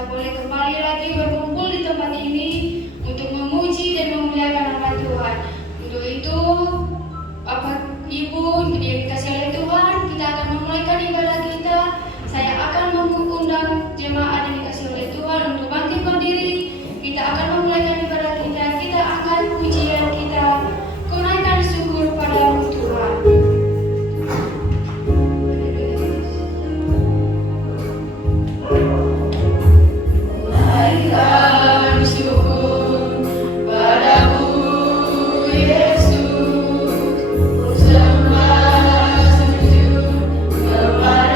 kita boleh kembali lagi berkumpul di tempat ini untuk memuji dan memuliakan nama Tuhan. Untuk itu, Bapak Ibu yang dikasihi oleh Tuhan, kita akan memulaikan ibadah kita. Saya akan mengundang jemaat yang dikasihi oleh Tuhan untuk bangkit berdiri. Kita akan memulaikan ibadah kita. Kita angkat pujian kita, kunaikan syukur pada Tuhan. Naikkan syukur padamu, Yesus, sembah sujud kepada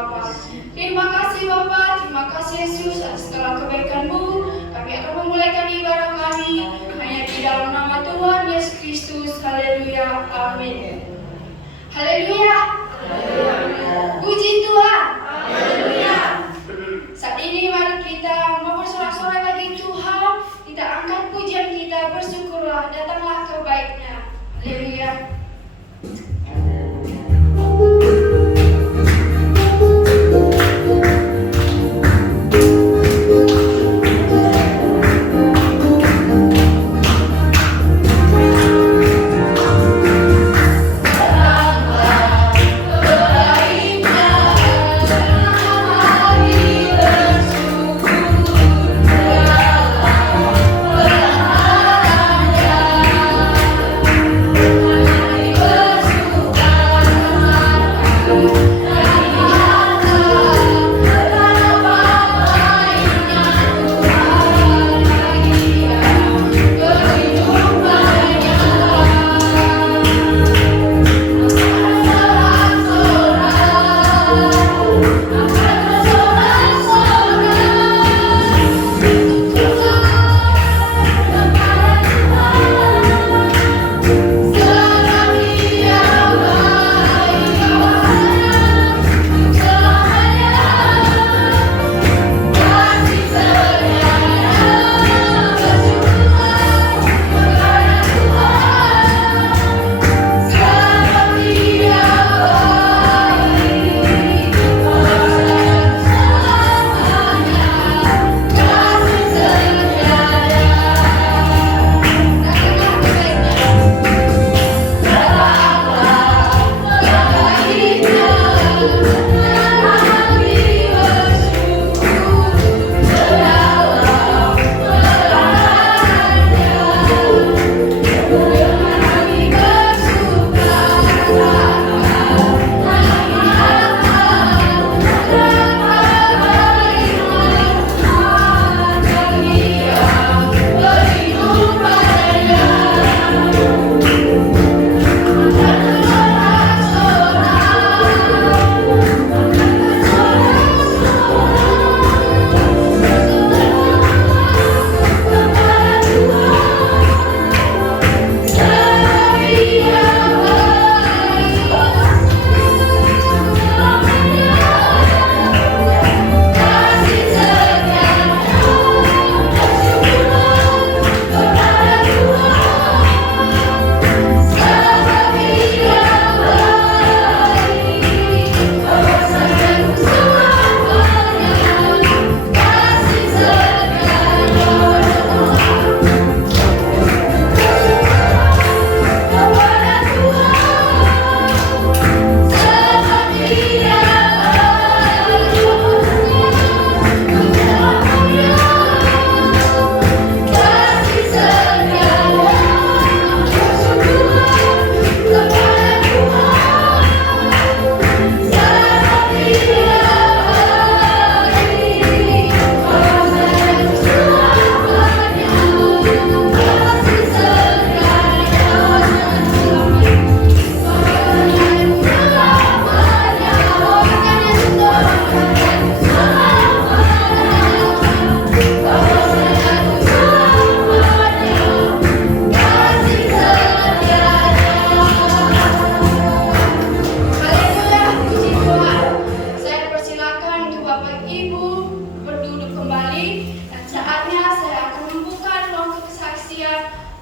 Bapa. Terima kasih Bapa, terima kasih Yesus atas segala kebaikan-Mu. Kami akan memulaikan ibadah kami hanya di dalam nama Tuhan Yesus Kristus. Haleluya, amin. Haleluya. Puji Tuhan. Haleluya. Saat ini mari kita mempersorak-sorai bagi Tuhan. Kita angkat pujian kita, bersyukurlah, datanglah kebaiknya. Haleluya.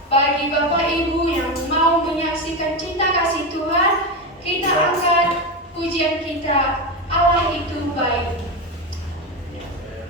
Bagi Bapak Ibu yang mau menyaksikan cinta kasih Tuhan, kita angkat pujian kita, Allah itu baik. Yang ku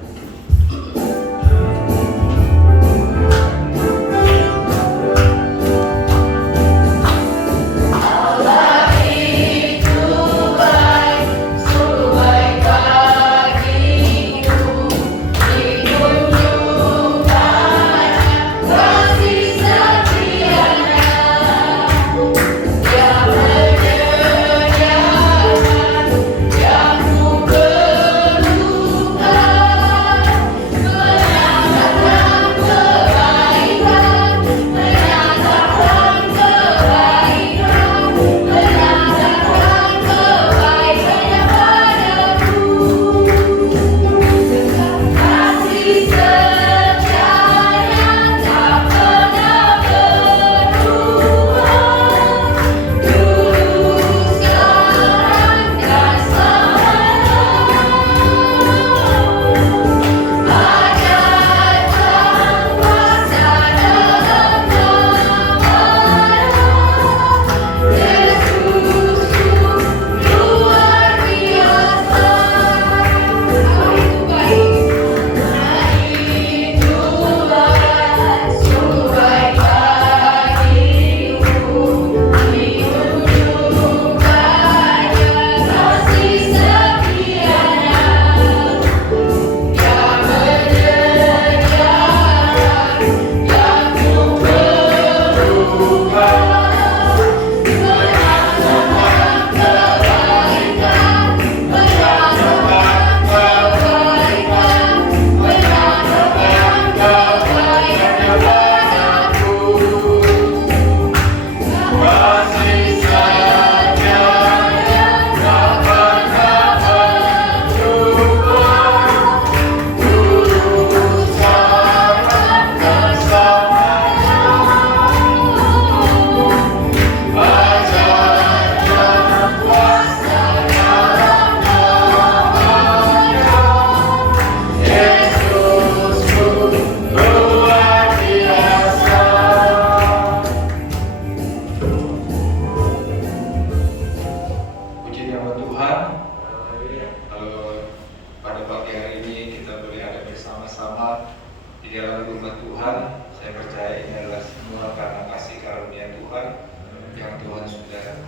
sudah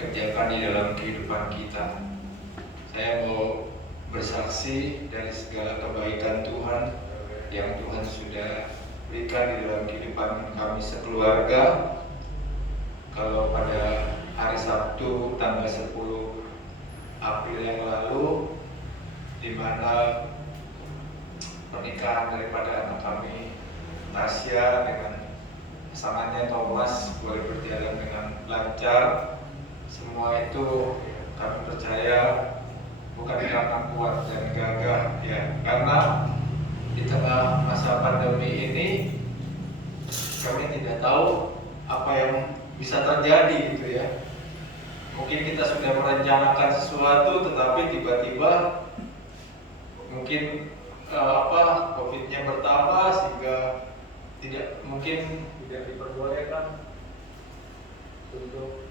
kerjakan di dalam kehidupan kita. Saya mau bersaksi dari segala kebaikan Tuhan yang Tuhan sudah berikan di dalam kehidupan kami sekeluarga. Kalau pada hari Sabtu tanggal 10 April yang lalu, di mana pernikahan daripada anak kami Tasya dengan pasangannya Thomas boleh berjalan dengan lancar. Semua itu kami percaya bukan karena kuat dan gagah ya, karena di tengah masa pandemi ini kami tidak tahu apa yang bisa terjadi gitu ya. Mungkin kita sudah merencanakan sesuatu, tetapi tiba-tiba mungkin COVID-nya bertambah sehingga tidak diperbolehkan untuk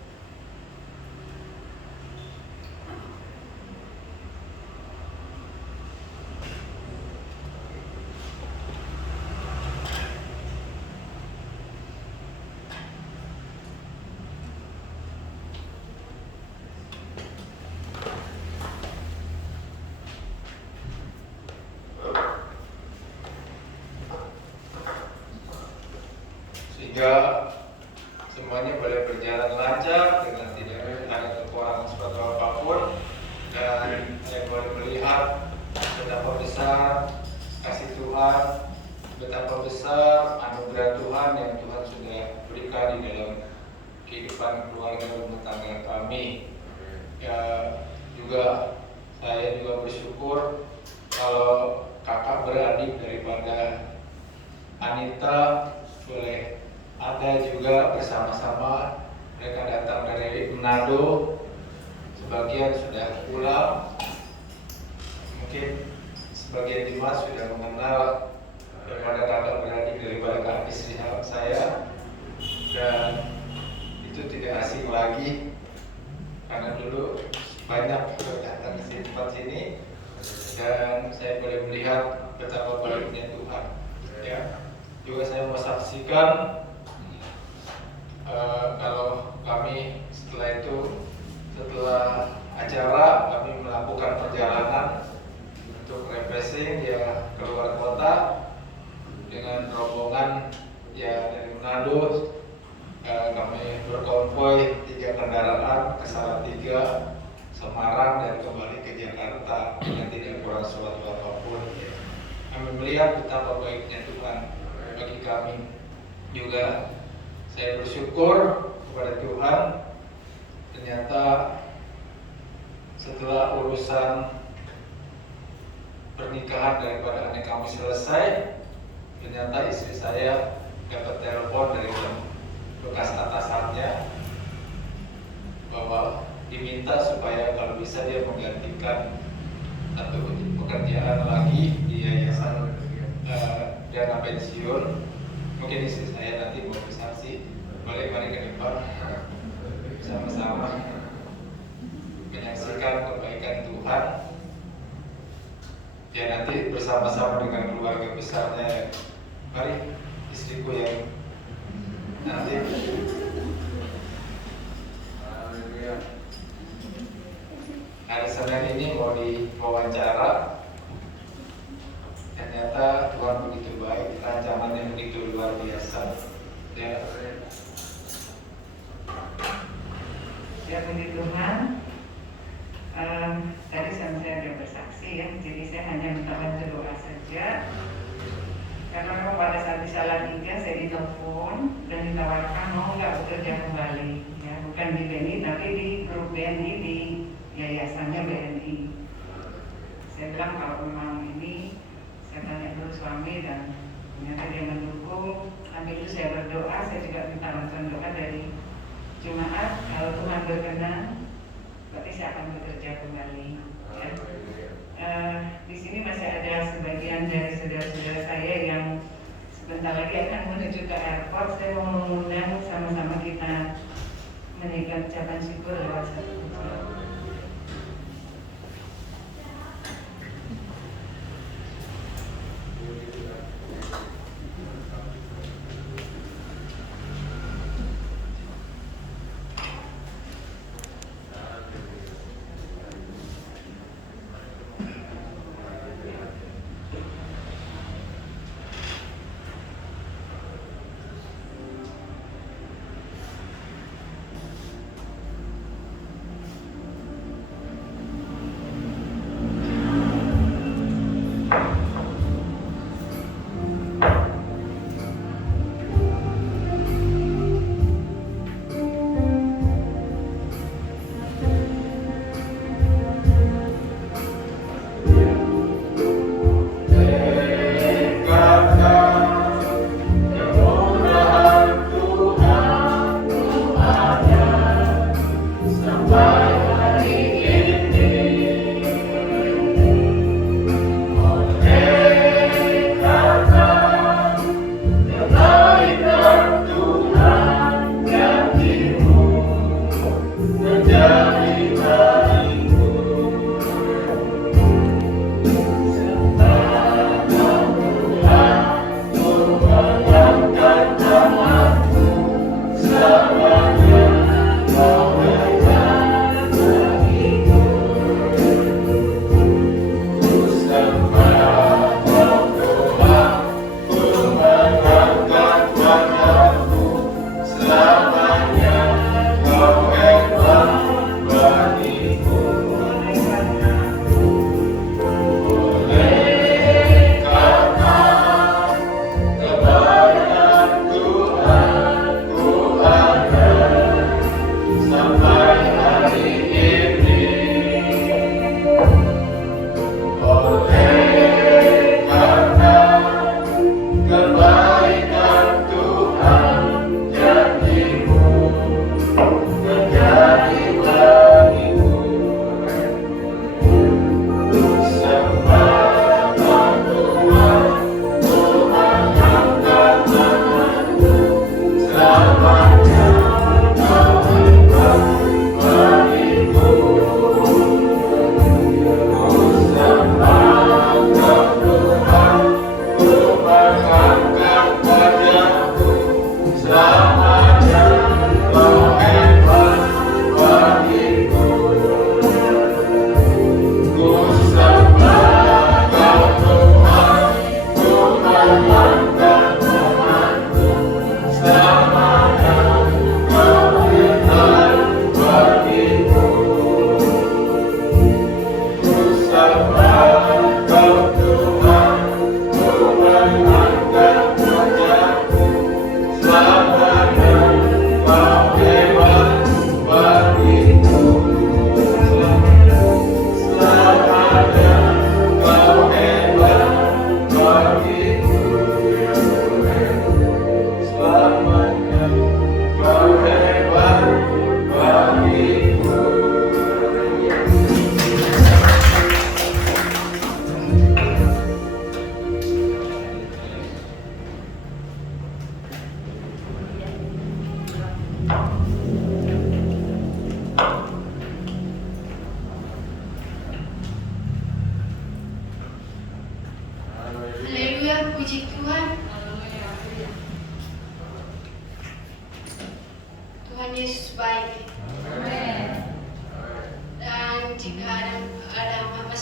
semuanya boleh berjalan lancar dengan tidak ada kekurangan suatu apapun. Dan saya boleh melihat betapa besar kasih Tuhan, betapa besar anugerah Tuhan yang Tuhan sudah berikan di dalam kehidupan keluarga rumah tangga kami. Ya, saya juga bersyukur kalau kakak beradik daripada Anita boleh ada juga bersama-sama. Mereka datang dari Manado, sebagian sudah pulang, mungkin sebagian jemaat sudah mengenal daripada kakak beradik daripada kakak istri saya, dan itu tidak asing lagi karena dulu banyak datang ke tempat sini, dan saya boleh melihat betapa baiknya Tuhan ya. Juga saya mau saksikan kalau kami setelah acara kami melakukan perjalanan untuk refreshing ya keluar kota dengan rombongan ya dari Manado. Kami berkonvoi 3 kendaraan ke Salatiga, Semarang, dan kembali ke Jakarta dengan tidak kurang suatu apapun. Kami melihat betapa baiknya Tuhan bagi kami. Juga saya bersyukur kepada Tuhan, ternyata setelah urusan pernikahan daripada anak kami selesai, ternyata istri saya dapat telepon dari bekas atasannya bahwa diminta supaya kalau bisa dia menggantikan satu pekerjaan lagi di yayasan dana pensiun. Mungkin istri saya nanti mau bersaksi, boleh mari ke depan bersama-sama menyaksikan kebaikan Tuhan ya, nanti bersama-sama dengan keluarga besarnya. Mari istriku yang nanti hari Senin ini mau diwawancara. Ternyata Tuhan begitu baik, rancangannya begitu luar biasa ya. Ya puji Tuhan, tadi saya sudah bersaksi ya, jadi saya hanya minta bantu doa saja. Karena memang pada saat di Salatiga saya ditelepon dan ditawarkan mau nggak bekerja kembali, ya bukan di BNI tapi di grup BNI di yayasannya BNI. Saya bilang kalau memang ini, saya tanya dulu suami dan ternyata dia mendukung. Sambil itu saya berdoa, saya juga minta bantuan doa dari jemaat. Kalau Tuhan berkenan, berarti saya akan bekerja kembali. Ya. Di sini masih ada sebagian dari saudara-saudara saya yang sebentar lagi akan menuju ke airport. Saya mau mengundang sama-sama kita menaikkan ucapan syukur lewat satu pujian.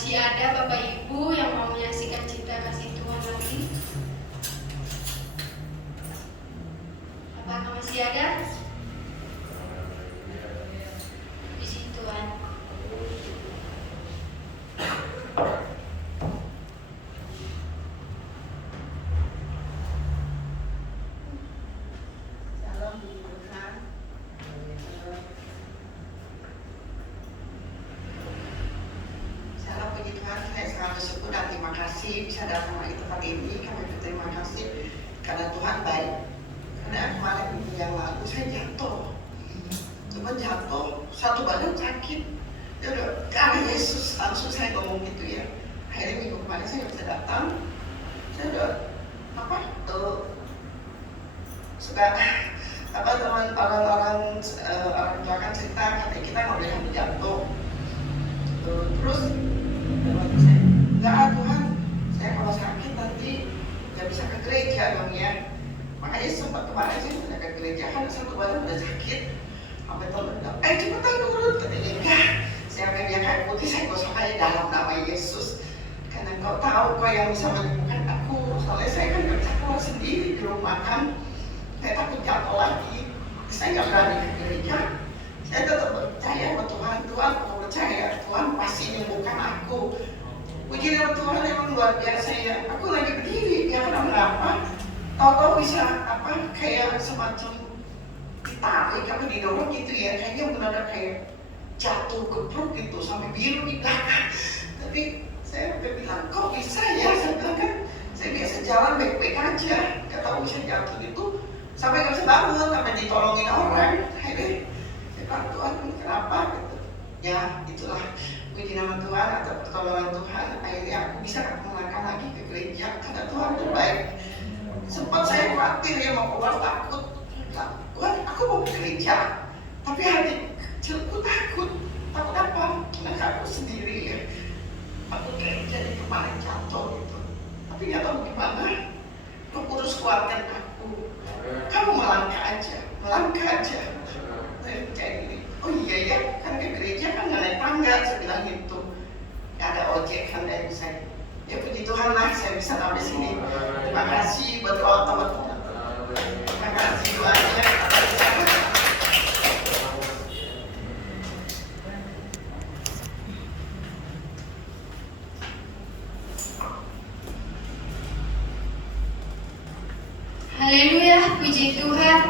masih ada Bapak Ibu yang mau menyaksikan cinta kasih Tuhan lagi? Apakah masih ada? Puji Tuhan. Salam puji Tuhan. Salam puji Tuhan. Saya sangat bersyukur dan terima kasih bisa datang lagi tempat ini. Kami berterima kasih karena Tuhan baik. Karena kemarin minggu yang lalu saya jatuh. Cuma jatuh, satu badan sakit. Ya udah, karena Yesus langsung saya ngomong gitu ya. Akhirnya minggu kemarin saya nggak bisa datang. Saya udah suka teman orang tua kan cerita katanya kita nggak boleh sampai jatuh. Terus waktu saya nggak Tuhan, saya kalau sakit nanti nggak bisa ke gereja dong ya. Makanya sempat kemarin saya sudah ke gereja karena satu badan udah sakit. Sampai teman bilang, cepetan turun katanya enggak. Saya pakai kayak putih, saya gosok aja dalam nama Yesus. Karena kau tahu kau yang bisa menyembuhkan aku. Soalnya saya kan nggak bisa keluar sendiri di rumah kan. Saya takut jatuh lagi. Saya nggak berani ke gereja. Saya tetap percaya sama Tuhan. Tuhan, aku percaya Tuhan pasti menyembuhkan aku. Puji nama Tuhan memang luar biasa ya. Aku lagi berdiri, ya kenapa? Tahu-tahu bisa kayak semacam ditarik apa didorong gitu ya. Kayaknya benar-benar kayak jatuh gebrek gitu sampai biru di belakang. Tapi saya udah bilang kok bisa ya? Saya bilang kan saya biasa jalan baik-baik aja. Gak tahu bisa jatuh gitu sampai gak bisa bangun, sampai ditolongin orang. Akhirnya saya bilang Tuhan kenapa gitu. Ya itulah puji nama Tuhan atau pertolongan Tuhan. Akhirnya aku bisa melangkah lagi ke gereja karena Tuhan itu baik. Sempat saya khawatir ya mau keluar takut. Tuhan aku mau ke gereja tapi hati kecilku takut apa? Karena aku sendiri ya. Aku kayak jadi kemarin jatuh gitu. Tapi gak tahu gimana. Kau urus kuatkan aku. Kamu melangkah aja. Kayak gini. Oh iya ya, kan ke gereja kan gak naik tangga. Saya bilang gitu. Gak ada ojek kan dari saya. Ya puji Tuhan lah saya bisa sampai sini. Terima kasih buat teman-teman. Terima kasih banyak atas usaha. Haleluya, puji Tuhan.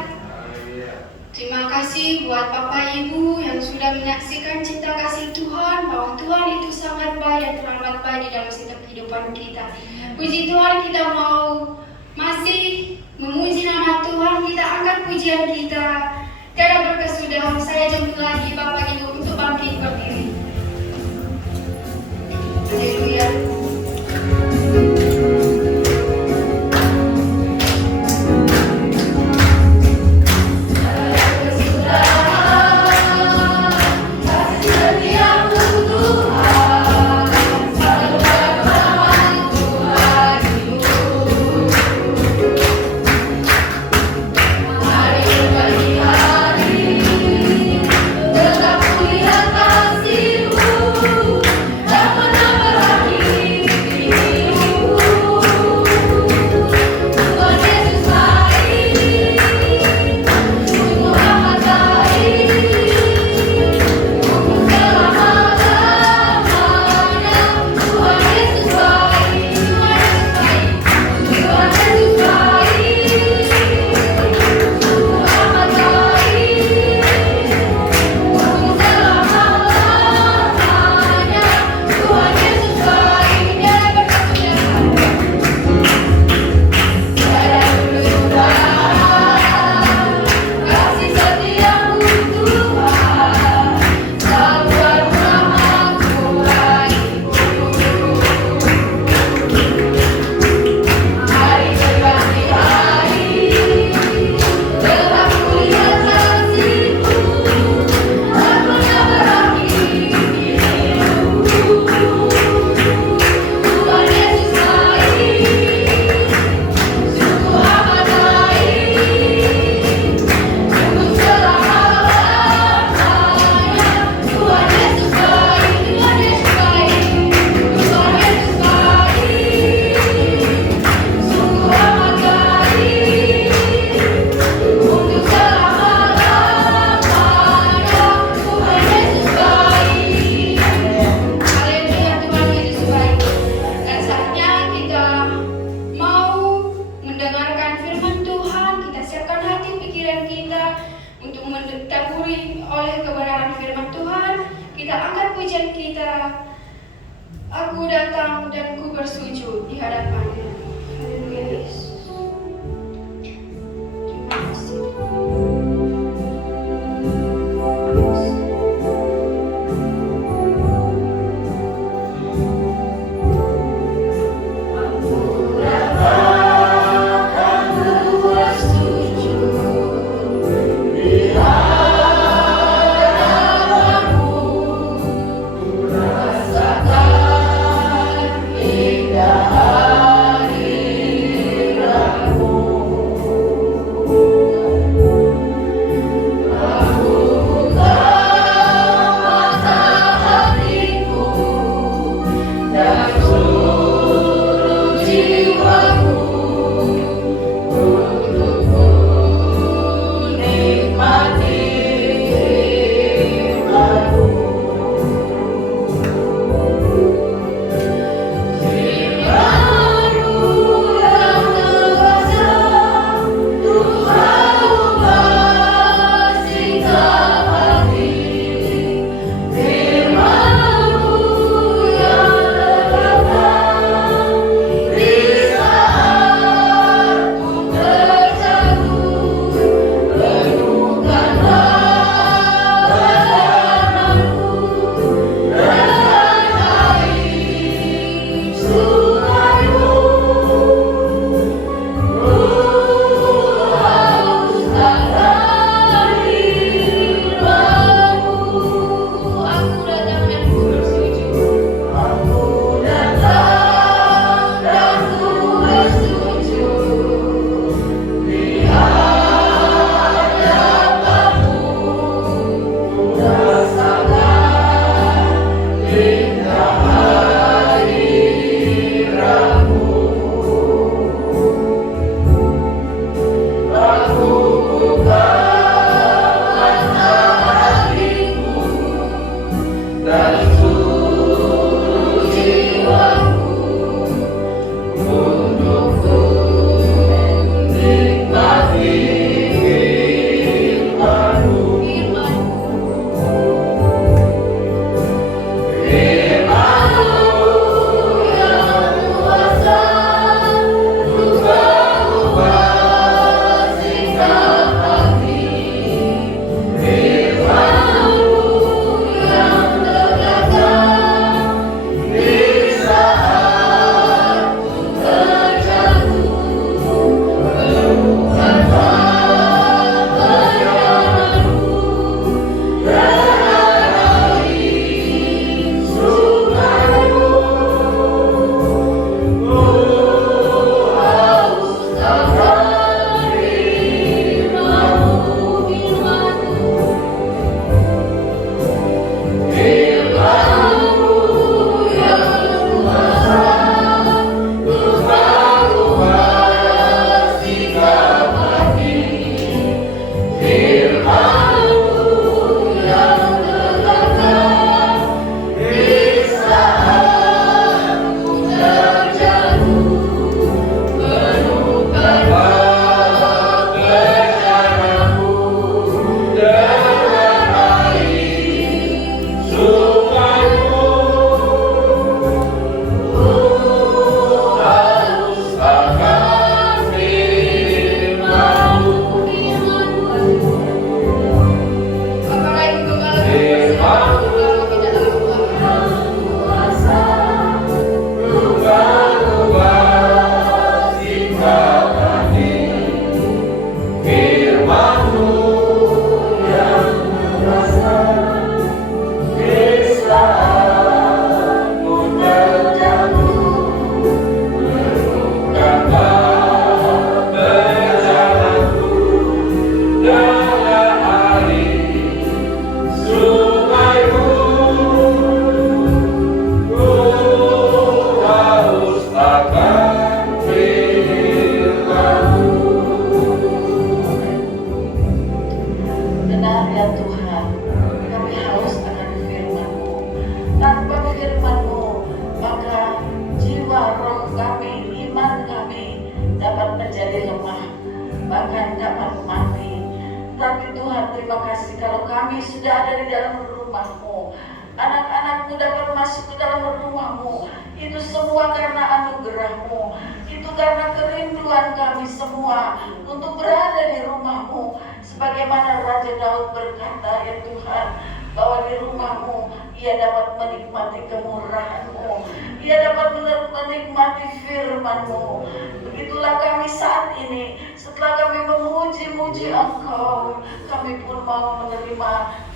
Terima kasih buat Bapak Ibu yang sudah menyaksikan cinta kasih Tuhan, bahwa Tuhan itu sangat baik dan teramat baik di dalam setiap kehidupan kita. Puji Tuhan, kita mau masih memuji nama Tuhan, kita angkat pujian kita. Tiada berkesudahan, saya jemput lagi Bapak Ibu untuk bangkit berdiri. Haleluya. Tetap kulihat kasih oleh kebenaran firman Tuhan. Kita angkat pujian kita. Aku datang dan ku bersujud di hadapan-Mu. Haleluya Yesus. Terima kasih. Rasakan keindahan sudah ada di dalam rumahmu. Anak-anakmu dapat masuk ke dalam rumahmu. Itu semua karena anugerahmu. Itu karena kerinduan kami semua untuk berada di rumahmu. Sebagaimana Raja Daud berkata, ya Tuhan, bahwa di rumahmu ia dapat menikmati kemurahan-Mu, ia dapat menikmati firman-Mu. Begitulah kami saat ini, setelah kami memuji-muji Engkau, kami pun mau menerima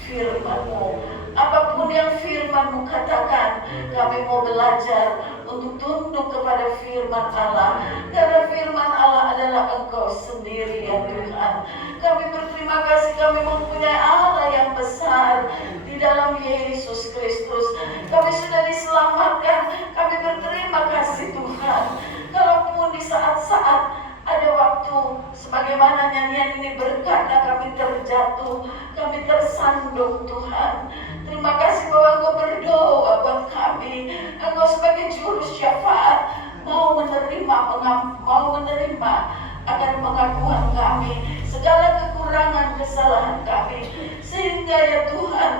firman-Mu. Apapun yang firman-Mu katakan, kami mau belajar untuk tunduk kepada firman Allah, karena firman Allah adalah Engkau sendiri, ya Tuhan. Kami berterima kasih, kami mempunyai Allah yang besar di dalam Yesus Kristus. Kami sudah diselamatkan, kami berterima kasih Tuhan. Kalaupun di saat-saat ada waktu, sebagaimana nyanyian ini berkata, kami terjatuh, kami tersandung Tuhan. Terima kasih bahwa Engkau berdoa buat kami. Engkau sebagai juru syafaat mau menerima akan pengakuan kami, segala kekurangan kesalahan kami, sehingga ya Tuhan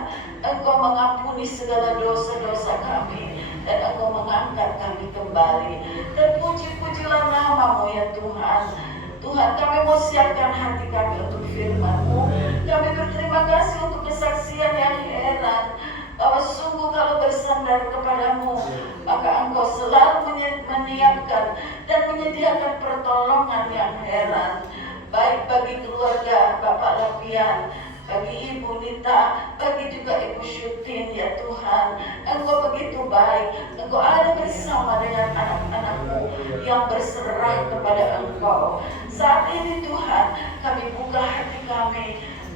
Engkau mengampuni segala dosa-dosa kami dan Engkau mengangkat kami kembali. Terpuji-pujilah nama-Mu ya Tuhan. Tuhan, kami mau siapkan hati kami untuk firman-Mu. Kami berterima kasih untuk kesaksian yang heran, bahwa sungguh kalau bersandar kepadamu, maka Engkau selalu menyiapkan dan menyediakan pertolongan yang heran, baik bagi keluarga Bapak Lapian, bagi Ibu Nita, bagi juga Ibu Syutin, ya Tuhan. Engkau begitu baik, Engkau ada bersama dengan anak-anak-Mu yang berserah kepada Engkau. Saat ini Tuhan, kami buka hati kami,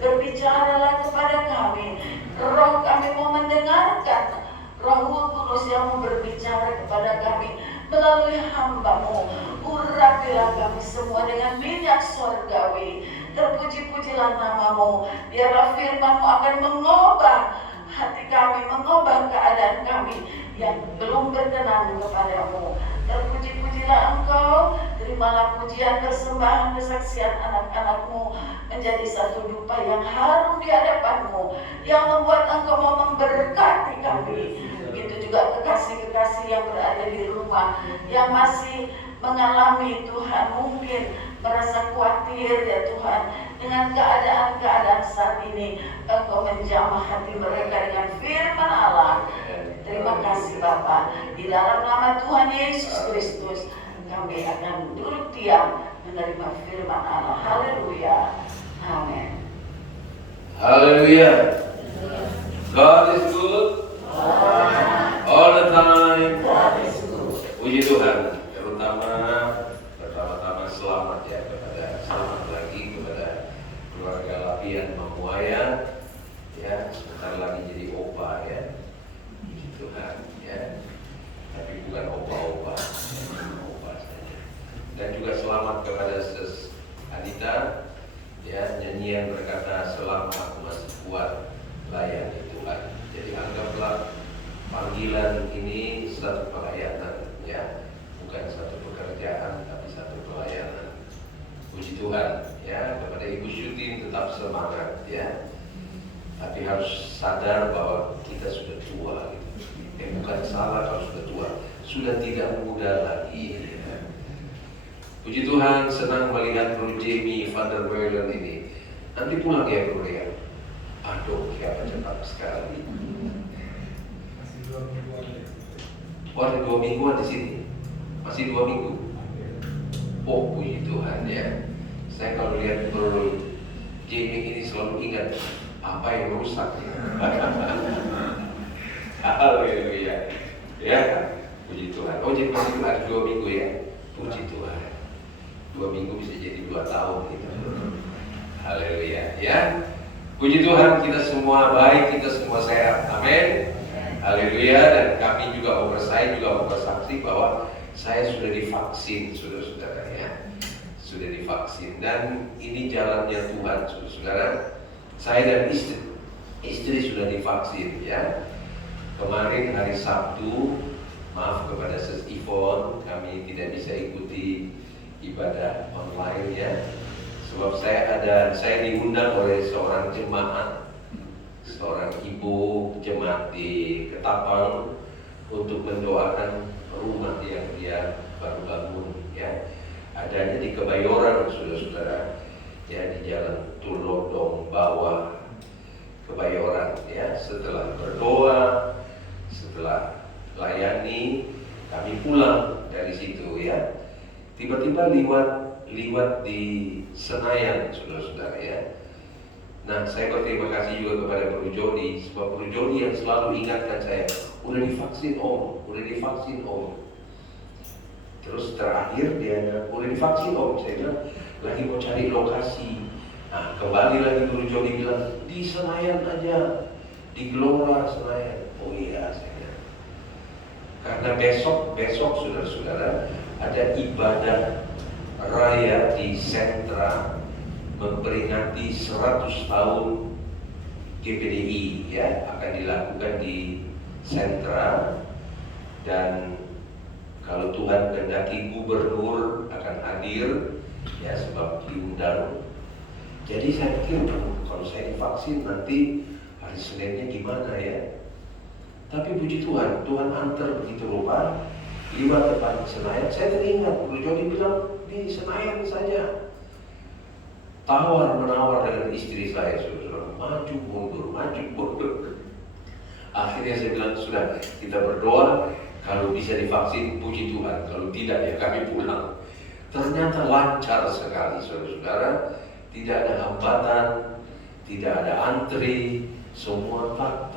berbicaralah kepada kami. Roh kami mau mendengarkan, Roh Kudus yang mau berbicara kepada kami melalui hamba-Mu. Urapilah kami semua dengan minyak surgawi. Terpuji-pujilah nama-Mu. Biarlah firman-Mu akan mengubah hati kami, mengubah keadaan kami yang belum berkenan kepadamu. Terpuji-pujilah Engkau. Terimalah pujian, persembahan, kesaksian anak-anak-Mu menjadi satu dupa yang harum di hadapan-Mu, yang membuat Engkau mau memberkati kami. Begitu juga kekasih-kekasih yang berada di rumah, yang masih mengalami Tuhan, mungkin merasa khawatir ya Tuhan dengan keadaan-keadaan saat ini. Engkau menjamah hati mereka dengan firman Allah. Terima kasih Bapa. Di dalam nama Tuhan Yesus Kristus kami akan duduk diam menerima firman Allah. Haleluya. Amin. Haleluya. God is good all the time. Puji Tuhan. Pertama-tama selamat ya selamat lagi kepada keluarga Lapian Mamuaya ya, sebentar lagi jadi opa ya. Puji Tuhan ya. Tapi bukan opa-opa saja. Dan juga selamat kepada Sis Anita ya, nyanyian berkata selama aku masih kuat layani Tuhan. Jadi anggaplah panggilan ini satu pelayanan ya, bukan satu pekerjaan tapi satu pelayanan. Puji Tuhan ya. Kepada Ibu Syutin tetap semangat ya, tapi harus sadar bahwa kita sudah tua gitu. Bukan salah kalau sudah tua, sudah tidak muda lagi ya. Puji Tuhan, senang melihat Bro Jamie van der Beulen ini. Nanti pulang ya Bro ya. Aduh, siapa cepat sekali. Oh, ada 2 mingguan di sini. Masih 2 minggu. Oh, puji Tuhan ya. Saya kalau lihat Bro Jamie ini selalu ingat apa yang rusak ya. Haleluya. Ya, puji Tuhan. Oh, jadi masih ada 2 minggu ya. Puji Tuhan. 2 minggu bisa jadi 2 tahun gitu. Haleluya ya. Puji Tuhan, kita semua baik, kita semua sehat. Amin. Haleluya. Dan kami juga saya juga mau bersaksi bahwa saya sudah divaksin, saudara-saudara ya. Sudah divaksin dan ini jalannya Tuhan, saudara-saudara. Saya dan istri sudah divaksin ya. Kemarin hari Sabtu, maaf kepada Sis Yvonne, kami tidak bisa ikuti ibadah online ya. Sebab saya diundang oleh seorang jemaat seorang ibu jemaat di Ketapang untuk mendoakan rumah yang dia baru bangun, ya. Adanya di Kebayoran, saudara-saudara, ya, di Jalan Tulodong bawah Kebayoran, ya. Setelah berdoa, setelah layani, kami pulang dari situ, ya. Tiba-tiba liwat di Senayan, saudara-saudara, ya. Nah, saya berterima kasih juga kepada Bro Jody, sebab Bro Jody yang selalu ingatkan saya, udah divaksin om. Terus terakhir dia bilang, udah divaksin om. Saya bilang, lagi mau cari lokasi. Nah, kembali lagi Bro Jody bilang, di Senayan aja, di Gelora Senayan. Oh iya, saya bilang. Karena besok saudara-saudara, ada ibadah raya di sentra memperingati 100 tahun GPDI, ya, akan dilakukan di sentra, dan kalau Tuhan kehendaki gubernur akan hadir, ya, sebab diundang. Jadi saya pikir kalau saya divaksin nanti hari Seninnya gimana, ya. Tapi puji Tuhan, Tuhan antar begitu rupa lewat depan Senayan. Saya teringat Bro Jody bilang di Senayan saja. Tawar-menawar dengan istri saya, saudara, maju mundur. Akhirnya saya bilang, sudah, kita berdoa, kalau bisa divaksin, puji Tuhan, kalau tidak ya kami pulang. Ternyata lancar sekali, saudara-saudara, tidak ada hambatan, tidak ada antri, semua tak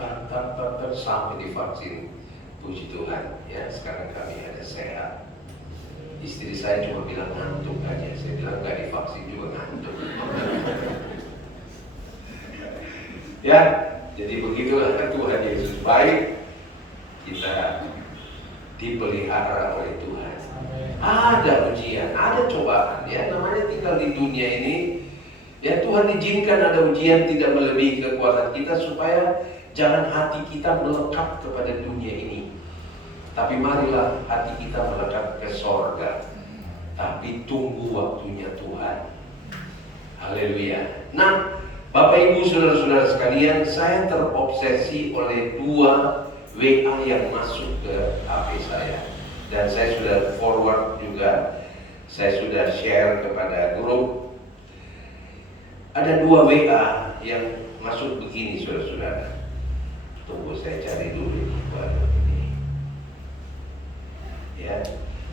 sampai divaksin, puji Tuhan, ya. Sekarang kami ada sehat. Istri saya cuma bilang ngantuk aja, saya bilang nggak divaksin juga ngantuk. Ya, jadi begitulah Tuhan Yesus baik, kita dipelihara oleh Tuhan. Ada ujian, ada cobaan, ya, namanya tinggal di dunia ini. Ya, Tuhan izinkan ada ujian tidak melebihi kekuatan kita supaya jangan hati kita melekat kepada dunia ini. Tapi marilah hati kita melekat ke sorga. Tapi tunggu waktunya Tuhan. Haleluya. Nah, Bapak Ibu saudara-saudara sekalian, saya terobsesi oleh 2 WA yang masuk ke HP saya. Dan saya sudah forward juga. Saya sudah share kepada grup. Ada 2 WA yang masuk begini, saudara-saudara. Tunggu saya cari dulu ini. Ya,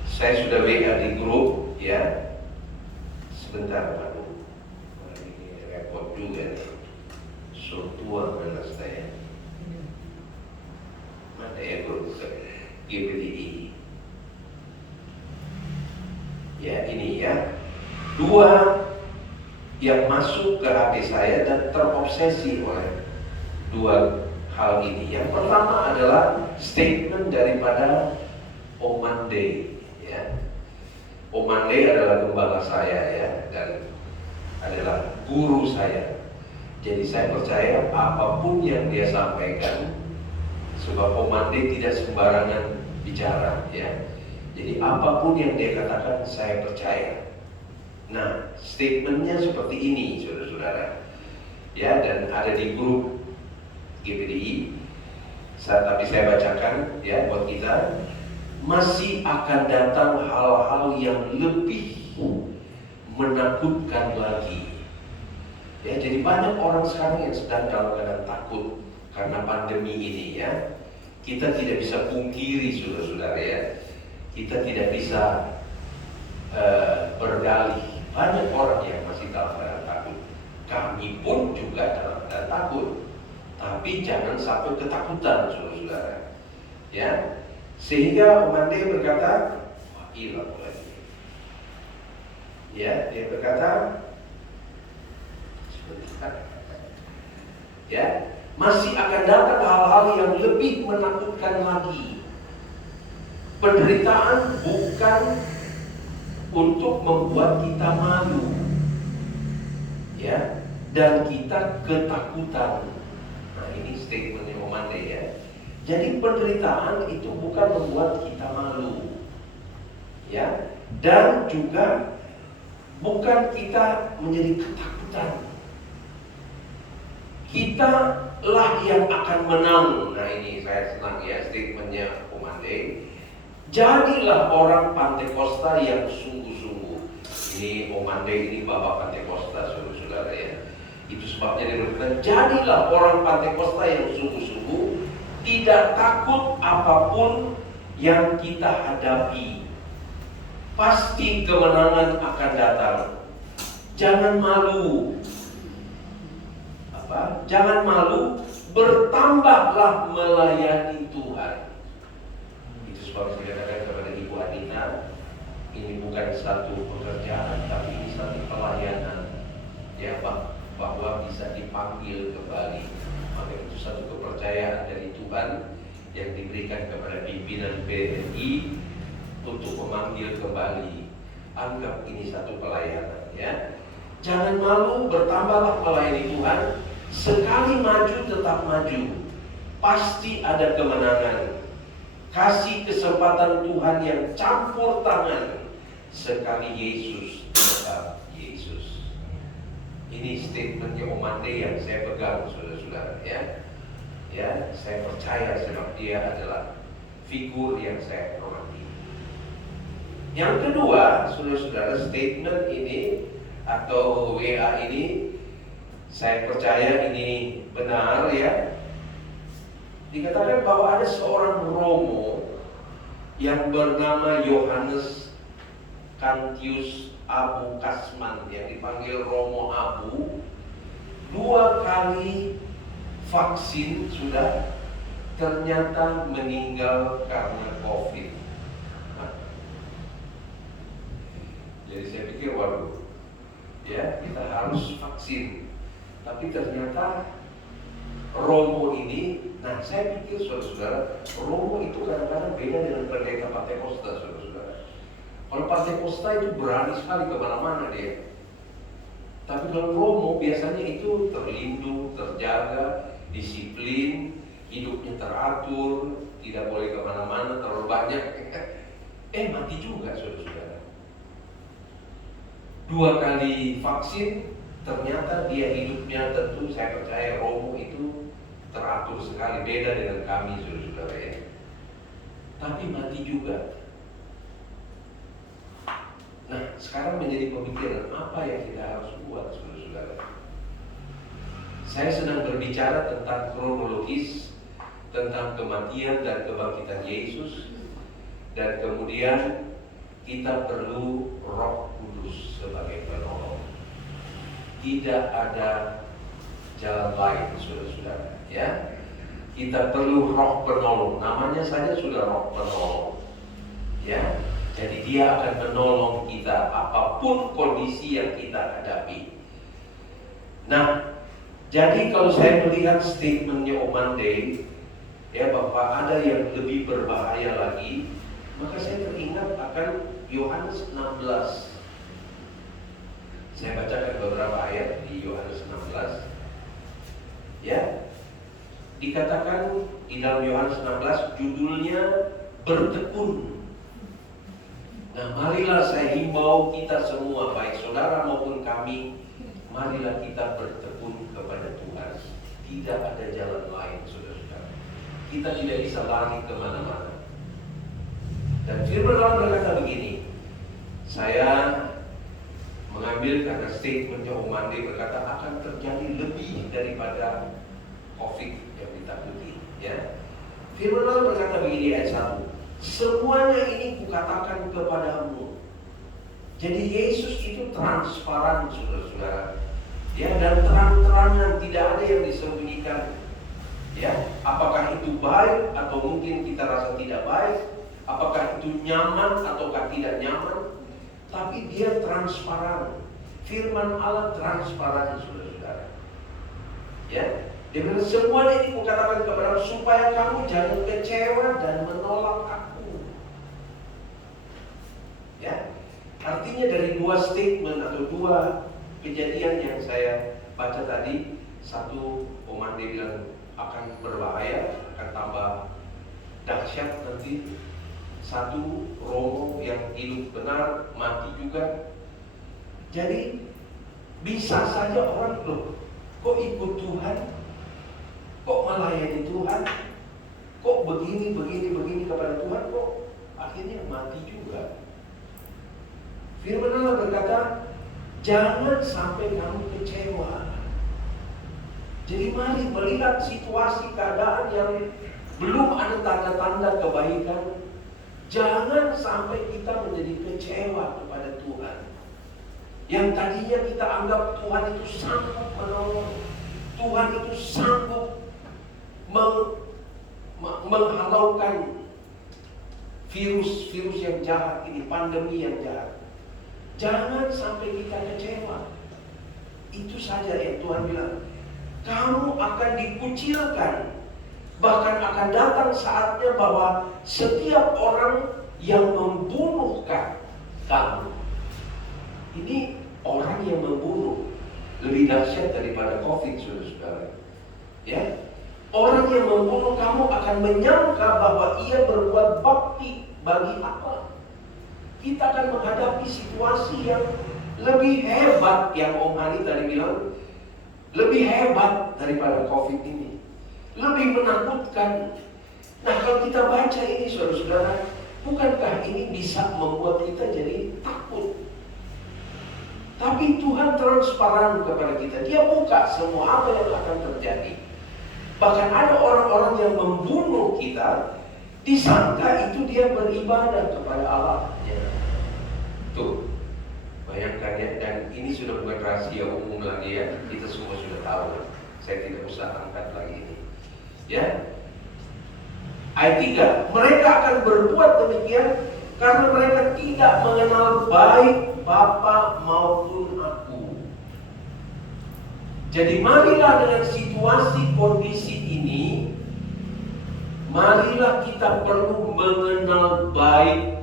saya sudah WA di grup, ya. Sebentar, aduh, ini repot juga nih. Tua benar saya. Mana ya grup GPDI? Ya, ini ya. 2 yang masuk ke HP saya dan terobsesi oleh 2 hal ini. Yang pertama adalah statement daripada Om Mande, ya. Om Mande adalah gembala saya, ya, dan adalah guru saya. Jadi saya percaya apapun yang dia sampaikan, sebab Om Mande tidak sembarangan bicara, ya. Jadi apapun yang dia katakan saya percaya. Nah, statementnya seperti ini, saudara-saudara, ya, dan ada di grup GPDI. Tapi saya bacakan, ya, buat kita. Masih akan datang hal-hal yang lebih menakutkan lagi. Ya, jadi banyak orang sekarang yang sedang dalam keadaan takut karena pandemi ini, ya. Kita tidak bisa pungkiri, saudara-saudara, ya. Kita tidak bisa berdalih. Banyak orang yang masih dalam keadaan takut. Kami pun juga dalam keadaan takut. Tapi jangan sampai ketakutan, saudara-saudara, ya. Sehingga Om Mande berkata, wah, hilang lagi. Ya, dia berkata, sebentar. Ya, masih akan datang hal-hal yang lebih menakutkan lagi. Penderitaan bukan untuk membuat kita malu, ya, dan kita ketakutan. Nah, ini statementnya Om Mande, ya. Jadi penderitaan itu bukan membuat kita malu, ya, dan juga bukan kita menjadi ketakutan. Kita lah yang akan menang. Nah ini saya senang ya statementnya Omande. Jadilah orang Pantekosta yang sungguh-sungguh. Ini Omande ini Bapak Pantekosta, saudara-saudara ya. Itu sebabnya dia berkata, jadilah orang Pantekosta yang sungguh-sungguh, tidak takut apapun yang kita hadapi. Pasti kemenangan akan datang. Jangan malu. Jangan malu, bertambahlah melayani Tuhan. Itu sebab saya katakan kepada Ibu Adina, ini bukan satu pekerjaan, tapi ini satu pelayanan. Ya, bahwa bisa dipanggil kembali. Maka itu satu kepercayaan dari Tuhan yang diberikan kepada pimpinan BNI untuk memanggil kembali. Anggap ini satu pelayanan ya. Jangan malu, bertambahlah melayani Tuhan. Sekali maju tetap maju. Pasti ada kemenangan. Kasih kesempatan Tuhan yang campur tangan. Sekali Yesus tetap Yesus. Ini statementnya Omande yang saya pegang, saudara-saudara ya. Ya, saya percaya sebab dia adalah figur yang saya hormati. Yang kedua, saudara-saudara, statement ini atau WA ini saya percaya ini benar ya. Dikatakan bahwa ada seorang Romo yang bernama Yohanes Cantius Abu Kasman yang dipanggil Romo Abu, 2 kali vaksin sudah, ternyata meninggal karena COVID. Jadi saya pikir waduh, ya kita harus vaksin. Tapi ternyata Romo ini, nah saya pikir saudara-saudara, Romo itu kadang-kadang beda dengan pendeta Pantekosta, saudara-saudara. Kalau Pantekosta itu berani sekali kemana-mana dia. Tapi kalau Romo biasanya itu terlindung, terjaga, disiplin, hidupnya teratur, tidak boleh kemana-mana terlalu banyak. Mati juga saudara-saudara. 2 kali vaksin, ternyata dia hidupnya tentu saya percaya Romo itu teratur sekali, beda dengan kami saudara-saudara ya. Tapi mati juga. Nah sekarang menjadi pemikiran apa yang kita harus buat saudara-saudara. Saya sedang berbicara tentang kronologis, tentang kematian dan kebangkitan Yesus. Dan kemudian kita perlu Roh Kudus sebagai penolong. Tidak ada jalan lain saudara-saudara ya. Kita perlu Roh penolong, namanya saja sudah Roh penolong ya. Jadi dia akan menolong kita apapun kondisi yang kita hadapi. Nah, jadi kalau saya melihat statementnya Omande ya, bahwa ada yang lebih berbahaya lagi, maka saya teringat akan Yohanes 16. Saya bacakan beberapa ayat di Yohanes 16. Ya. Dikatakan di dalam Yohanes 16 judulnya bertekun. Nah, marilah saya himbau kita semua, baik saudara maupun kami, marilah kita bertekun kepada Tuhan. Tidak ada jalan lain, saudara-saudara. Kita tidak bisa lari kemana-mana. Dan firman Allah berkata begini, saya mengambil karena statementnya Omande berkata akan terjadi lebih daripada COVID yang ditakuti. Ya. Firman Allah berkata begini ayat 1. Semuanya ini kukatakan kepadamu. Jadi Yesus itu transparan saudara-saudara. Ya, dan terang-terangan, tidak ada yang disembunyikan. Ya, apakah itu baik atau mungkin kita rasa tidak baik, apakah itu nyaman ataukah tidak nyaman, tapi dia transparan. Firman Allah transparan saudara-saudara. Ya, dia bilang semuanya ini kukatakan kepadamu supaya kamu jangan kecewa dan menolak aku. Ya, artinya dari 2 statement atau 2 kejadian yang saya baca tadi, satu Omande bilang akan berbahaya, akan tambah dahsyat nanti. Satu Romo yang hidup benar mati juga. Jadi bisa saja orang loh, kok ikut Tuhan kok melayani Tuhan, kok begini kepada Tuhan, kok akhirnya mati juga. Firman Allah berkata, jangan sampai kamu kecewa. Jadi mari melihat situasi keadaan yang belum ada tanda-tanda kebaikan. Jangan sampai kita menjadi kecewa kepada Tuhan. Yang tadinya kita anggap Tuhan itu sanggup menolong, Tuhan itu sanggup menghalaukan virus yang jahat ini, pandemi yang jahat. Jangan sampai kita kecewa. Itu saja yang Tuhan bilang. Kamu akan dikucilkan. Bahkan akan datang saatnya bahwa setiap orang yang membunuhkan kamu. Ini orang yang membunuh lebih dahsyat daripada COVID, saudara-saudara. Ya, orang yang membunuh kamu akan menyangka bahwa ia berbuat bakti bagi apa? Kita akan menghadapi situasi yang lebih hebat, yang Om Hani tadi bilang, lebih hebat daripada COVID ini, lebih menakutkan. Nah, kalau kita baca ini, saudara-saudara, bukankah ini bisa membuat kita jadi takut? Tapi Tuhan transparan kepada kita. Dia buka semua apa yang akan terjadi. Bahkan ada orang-orang yang membunuh kita, disangka itu dia beribadah kepada Allahnya. Tuh, bayangkan ya, dan ini sudah bukan rahasia umum lagi ya, kita semua sudah tahu. Saya tidak usah angkat lagi ini. Ya. Ayat 3, mereka akan berbuat demikian karena mereka tidak mengenal baik Bapa maupun aku. Jadi marilah dengan situasi kondisi ini, marilah kita perlu mengenal baik,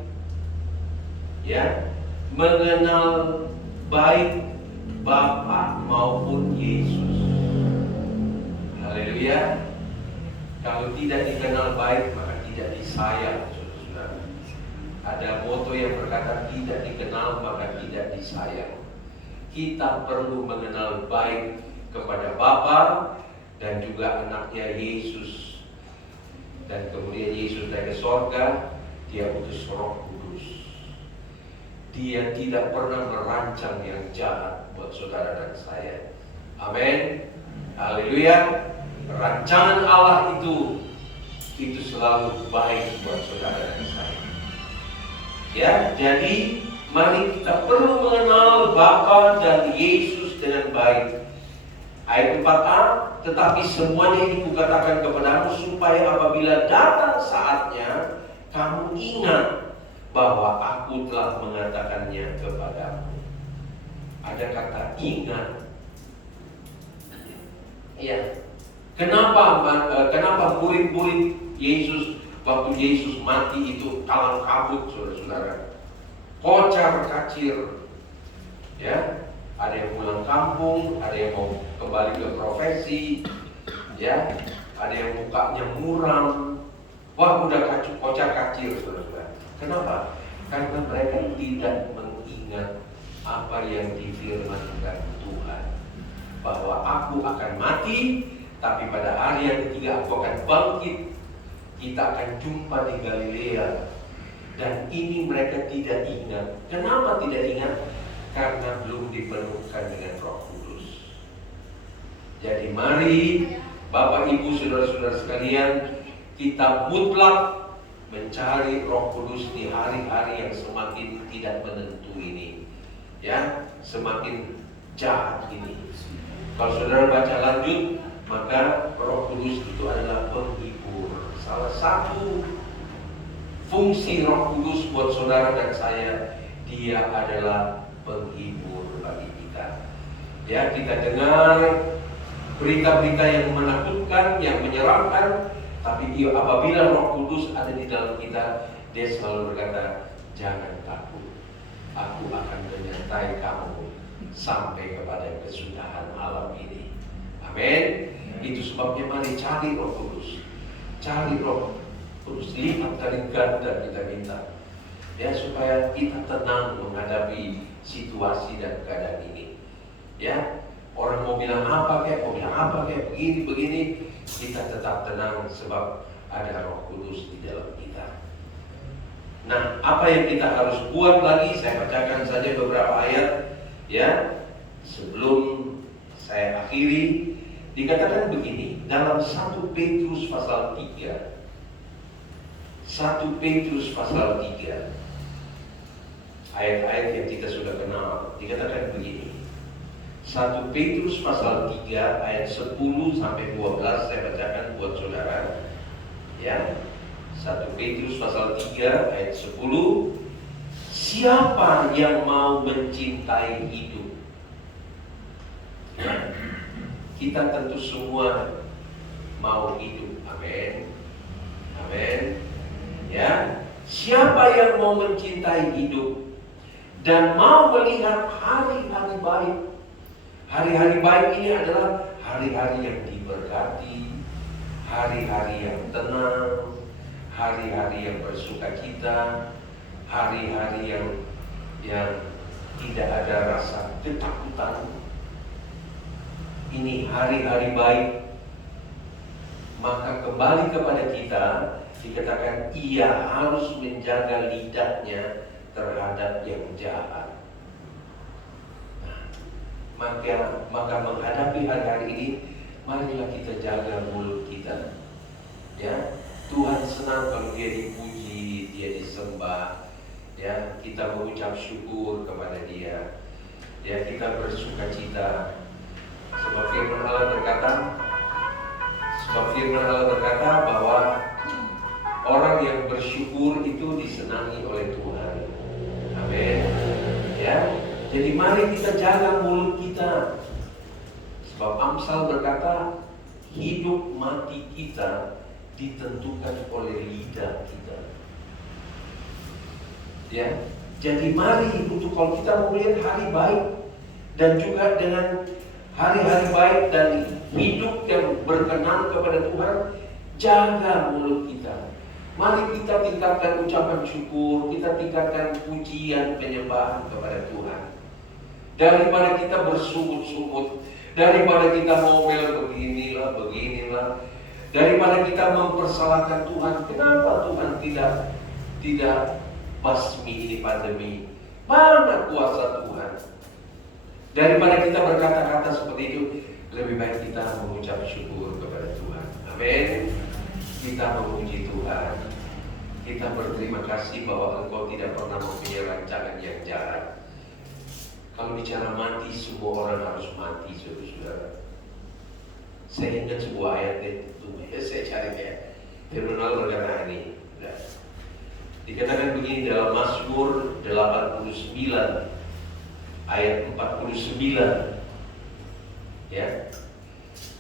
ya, mengenal baik Bapa maupun Yesus. Haleluya. Kalau tidak dikenal baik, maka tidak disayang, saudara-saudara. Ada moto yang berkata, tidak dikenal maka tidak disayang. Kita perlu mengenal baik kepada Bapa dan juga anaknya Yesus. Dan kemudian Yesus naik ke sorga, dia utus Roh Kudus. Dia tidak pernah merancang yang jahat buat saudara dan saya. Amin. Haleluya. Rancangan Allah itu selalu baik buat saudara dan saya. Ya, jadi mari kita perlu mengenal Bapa dan Yesus dengan baik. Ayat 4a, tetapi semuanya ini kukatakan kepadamu supaya apabila datang saatnya kamu ingat bahwa aku telah mengatakannya kepadamu. Ada kata ingat. Iya. Kenapa murid-murid Yesus waktu Yesus mati itu kalang kabut, saudara-saudara, kocar kacir, ya, ada yang pulang kampung, ada yang mau kembali ke profesi, ya, ada yang mukanya muram, wah udah kocar kacir, saudara-saudara. Kenapa? Karena mereka tidak mengingat apa yang difirmankan Tuhan, bahwa aku akan mati, tapi pada hari yang ketiga aku akan bangkit. Kita akan jumpa di Galilea. Dan ini mereka tidak ingat. Kenapa tidak ingat? Karena belum dipenuhkan dengan Roh Kudus. Jadi mari Bapak Ibu saudara-saudara sekalian, kita mutlak mencari Roh Kudus di hari-hari yang semakin tidak menentu ini, ya, semakin jahat ini. Kalau saudara baca lanjut, maka Roh Kudus itu adalah penghibur. Salah satu fungsi Roh Kudus buat saudara dan saya, dia adalah penghibur bagi kita. Ya, kita dengar berita-berita yang menakutkan, yang menyeramkan, tapi apabila Roh Kudus ada di dalam kita, dia selalu berkata, jangan takut, aku akan menyertai kamu sampai kepada kesudahan alam ini. Amin. Itu sebabnya mari cari Roh Kudus. Cari Roh Kudus, lihat dari ganda kita minta, ya, supaya kita tenang menghadapi situasi dan keadaan ini. Ya, orang mau bilang apa kayak, begini, kita tetap tenang sebab ada Roh Kudus di dalam kita. Nah, apa yang kita harus buat lagi? Saya bacakan saja beberapa ayat ya sebelum saya akhiri. Dikatakan begini dalam 1 Petrus pasal 3. 1 Petrus pasal 3. Ayat-ayat yang kita sudah kenal. Dikatakan begini. 1 Petrus pasal 3 ayat 10 sampai 12 saya bacakan buat saudara. Ya. 1 Petrus pasal 3 ayat 10. Siapa yang mau mencintai hidup? Ya. Kita tentu semua mau hidup. Amin. Amin. Ya. Siapa yang mau mencintai hidup dan mau melihat hari-hari baik. Hari-hari baik ini adalah hari-hari yang diberkati, hari-hari yang tenang, hari-hari yang bersukacita, hari-hari yang tidak ada rasa ketakutan. Ini hari-hari baik. Maka kembali kepada kita, dikatakan ia harus menjaga lidahnya terhadap yang jahat. Maka menghadapi hari-hari ini, marilah kita jaga mulut kita. Ya, Tuhan senang kalau dia dipuji, dia disembah. Ya, kita mengucap syukur kepada Dia. Ya, kita bersukacita. Sebab firman Allah berkata bahwa orang yang bersyukur itu disenangi oleh Tuhan. Amin. Ya. Jadi mari kita jaga mulut kita. Sebab Amsal berkata, hidup mati kita ditentukan oleh lidah kita. Ya. Jadi mari untuk kalau kita mau melihat hari baik dan juga dengan hari-hari baik dan hidup yang berkenan kepada Tuhan, jaga mulut kita. Mari kita tingkatkan ucapan syukur, kita tingkatkan pujian penyembahan kepada Tuhan. Daripada kita bersungut-sungut, daripada kita ngomel beginilah, daripada kita mempersalahkan Tuhan, kenapa Tuhan tidak basmi ini pandemi? Mana kuasa Tuhan? Daripada kita berkata-kata seperti itu, lebih baik kita mengucap syukur kepada Tuhan. Amin. Kita memuji Tuhan. Kita berterima kasih bahwa Engkau tidak pernah mempunyai rancangan yang jahat. Kalau bicara mati, semua orang harus mati, saudara-saudara. Saya ingat sebuah ayat itu, saya cari ya. Firman Allah berkata ini. Dikatakan begini dalam Mazmur 89 ayat 49. Ya.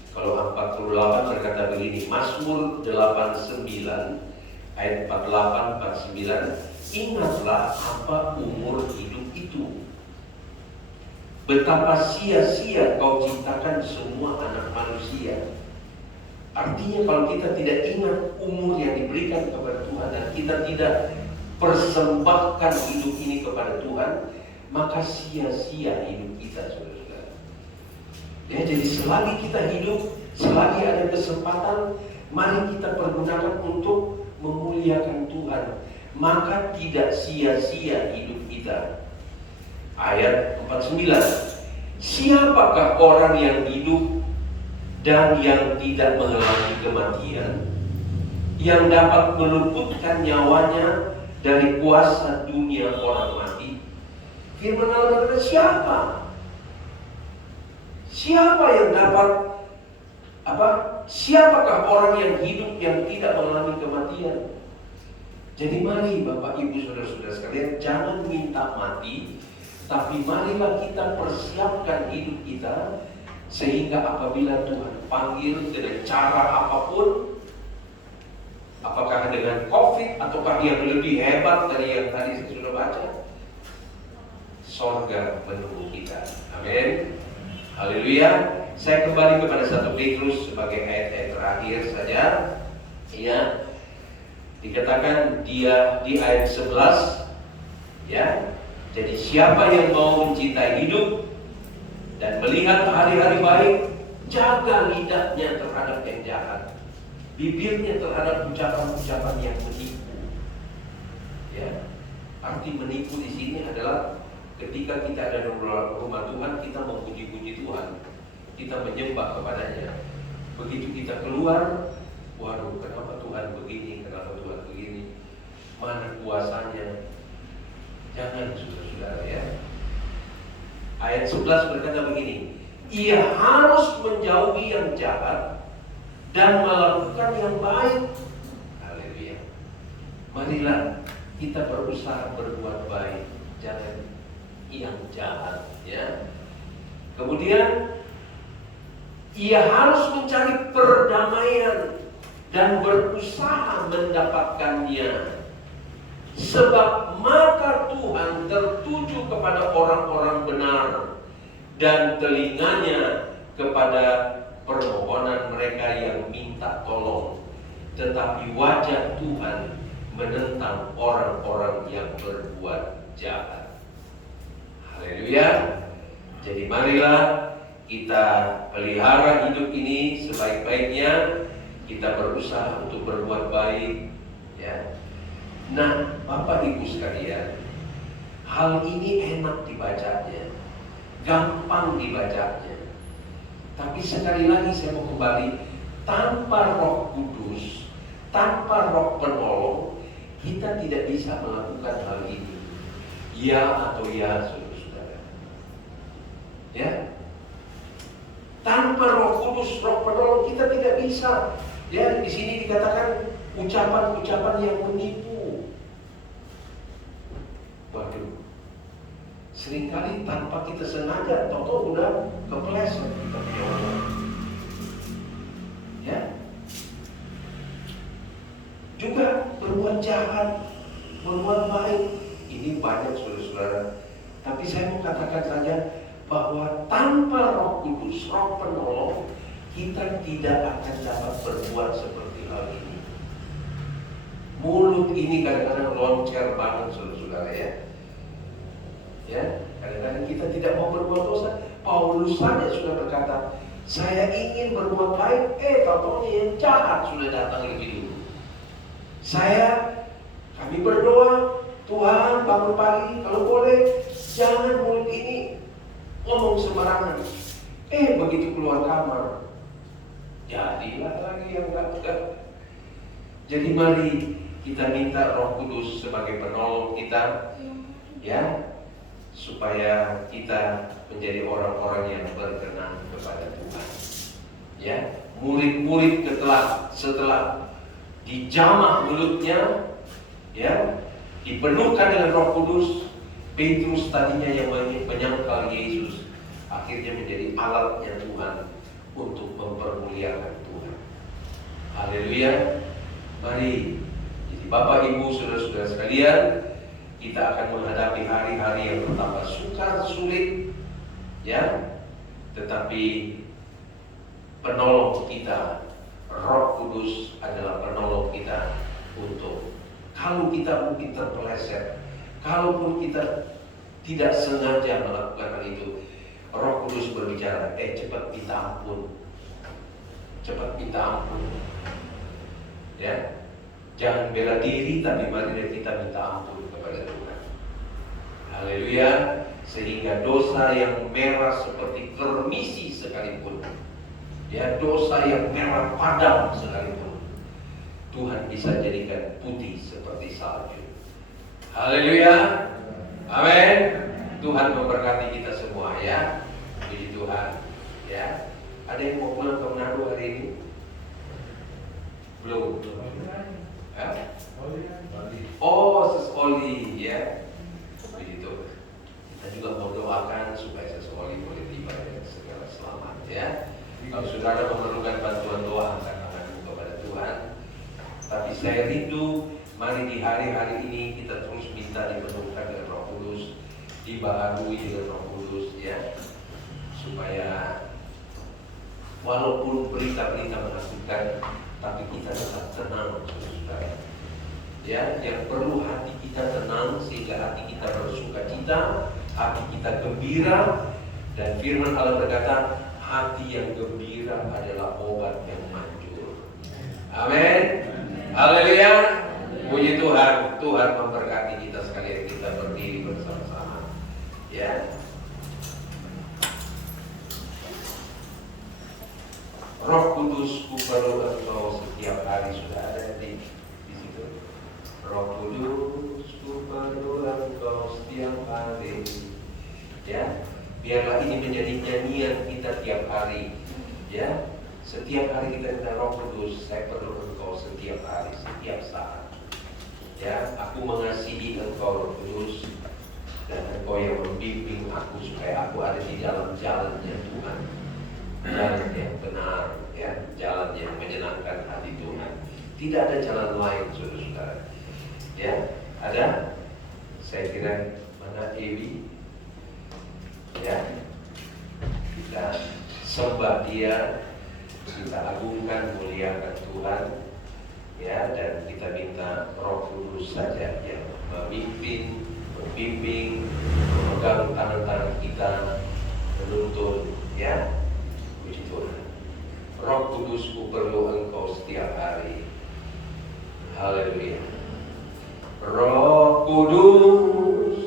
Kalau 48 berkata begini, Mazmur 89 ayat 48 49, ingatlah apa umur hidup itu. Betapa sia-sia kau ciptakan semua anak manusia. Artinya kalau kita tidak ingat umur yang diberikan kepada Tuhan dan kita tidak persembahkan hidup ini kepada Tuhan, maka sia-sia hidup kita, saudara-saudara. Ya, jadi selagi kita hidup, selagi ada kesempatan, mari kita pergunakan untuk memuliakan Tuhan. Maka tidak sia-sia hidup kita. Ayat 49. Siapakah orang yang hidup dan yang tidak mengalami kematian, yang dapat meluputkan nyawanya dari kuasa dunia orang mati? Firman Allah berkata, siapa? Siapa yang dapat siapakah orang yang hidup yang tidak mengalami kematian? Jadi mari Bapak Ibu Saudara-saudara sekalian, jangan minta mati, tapi marilah kita persiapkan hidup kita sehingga apabila Tuhan panggil dengan cara apapun, apakah dengan COVID ataukah yang lebih hebat dari yang tadi saya sudah baca, sorga menunggu kita. Amin. Haleluya. Saya kembali kepada 1 Petrus sebagai ayat-ayat terakhir saja. Ya. Dikatakan dia di ayat 11, ya. Jadi siapa yang mau mencintai hidup dan melihat hari-hari baik, Jaga lidahnya terhadap yang jahat, bibirnya terhadap ucapan-ucapan yang menipu. Ya, arti menipu di sini adalah ketika kita ada di rumah Tuhan, kita memuji-puji Tuhan, kita menyembah kepadanya. Begitu kita keluar, waduh, kenapa Tuhan begini, kenapa Tuhan begini, mana kuasanya? Jangan, saudara-saudara ya. Ayat 11 berkata begini, ia harus menjauhi yang jahat dan melakukan yang baik. Haleluya. Marilah kita berusaha berbuat baik, jangan yang jahat ya. Kemudian ia harus mencari perdamaian dan berusaha mendapatkannya. Sebab mata Tuhan tertuju kepada orang-orang benar dan telinganya kepada permohonan mereka yang minta tolong. Tetapi wajah Tuhan menentang orang-orang yang berbuat jahat. Haleluya. Jadi marilah kita pelihara hidup ini sebaik-baiknya. Kita berusaha untuk berbuat baik ya. Nah, Bapak Ibu sekalian, hal ini enak dibacanya, gampang dibacanya. Tapi sekali lagi saya mau kembali, tanpa Roh Kudus, tanpa Roh Penolong, kita tidak bisa melakukan hal ini. Ya atau ya, saudara-saudara. Ya, tanpa Roh Kudus, Roh Penolong, kita tidak bisa. Ya, di sini dikatakan ucapan-ucapan yang menipu. Waduh, seringkali tanpa kita sengaja, toto udah kepleset kita punya orang. Ya, juga berbuat jahat, berbuat baik, ini banyak saudara-saudara. Tapi saya mau katakan saja bahwa tanpa Roh Kudus, Roh Penolong, kita tidak akan dapat berbuat seperti hal ini. Mulut ini kadang-kadang loncer banget saudara-saudara ya. Ya, kadang-kadang kita tidak mau berbuat dosa. Paulus saja sudah berkata, saya ingin berbuat baik, tahu-tahu yang jahat sudah datang lebih dulu. Kami berdoa, Tuhan bangun pagi, kalau boleh jangan mulut ini ngomong sembarangan. Begitu keluar kamar, jadilah lagi yang enggak. Jadi mari kita minta Roh Kudus sebagai penolong kita, ya, supaya kita menjadi orang-orang yang berkenan kepada Tuhan. Ya, murid-murid setelah dijamah mulutnya, ya, dipenuhkan dengan Roh Kudus. Petrus tadinya yang menyangkal Yesus, akhirnya menjadi alatnya Tuhan untuk mempermuliakan Tuhan. Haleluya. Mari, jadi Bapak Ibu saudara-saudara sekalian, kita akan menghadapi hari-hari yang bertambah sukar, sulit, ya. Tetapi penolong kita, Roh Kudus adalah penolong kita untuk kalau kita mungkin terpeleset, kalaupun kita tidak sengaja melakukan hal itu, Roh Kudus berbicara, cepat minta ampun, cepat minta ampun, ya. Jangan bela diri, tapi mari kita minta ampun kepada Tuhan. Haleluya. Sehingga dosa yang merah seperti kermisi sekalipun, ya, dosa yang merah padam sekalipun, Tuhan bisa jadikan putih seperti salju. Haleluya. Amin. Tuhan memberkati kita semua ya. Puji Tuhan. Ya. Ada yang mau pulang ke Manado hari ini? Belum. Sis Oli ya. Begitu. Kita juga mau doakan supaya Sis Oli boleh tiba dengan segala selamat ya. Kalau saudara memerlukan bantuan doa, angkat tanganmu kepada Tuhan. Tapi saya rindu, mari di hari-hari ini kita terus minta dipenuhkan dengan Roh Kudus, dibaharui dengan Roh Kudus ya, supaya walaupun berita-berita menakutkan, tapi kita tetap tenang, saudara. Ya, yang perlu hati kita tenang sehingga hati kita bersukacita, hati kita gembira, dan firman Allah berkata, hati yang gembira adalah obat yang manjur. Amin. Haleluya. Puji Tuhan. Tuhan memberkati kita sekalian. Kita berdiri bersama-sama. Ya. Roh Kudus, ku perlu Engkau setiap hari. Sudah ada di situ. Roh Kudus, ku perlu Engkau setiap hari. Ya, biarlah ini menjadi nyanyian kita tiap hari. Ya, setiap hari kita minta Roh Kudus, saya perlu Engkau setiap hari, setiap saat. Ya, aku mengasihi Engkau Roh Kudus, dan Engkau yang membimbing aku supaya aku ada di dalam jalannya Tuhan, jalan yang benar, ya, jalan yang menyenangkan hati Tuhan. Tidak ada jalan lain, saudara-saudara. Ya, ada. Saya kira mana Ewi? Ya, kita sembah Dia, kita agungkan, muliakan Tuhan, ya, dan kita minta Roh Kudus saja yang memimpin, membimbing, memegang tangan-tangan kita, menuntun, ya. Puji Tuhan. Roh Kudus, ku perlu Engkau setiap hari. Haleluya. Roh Kudus,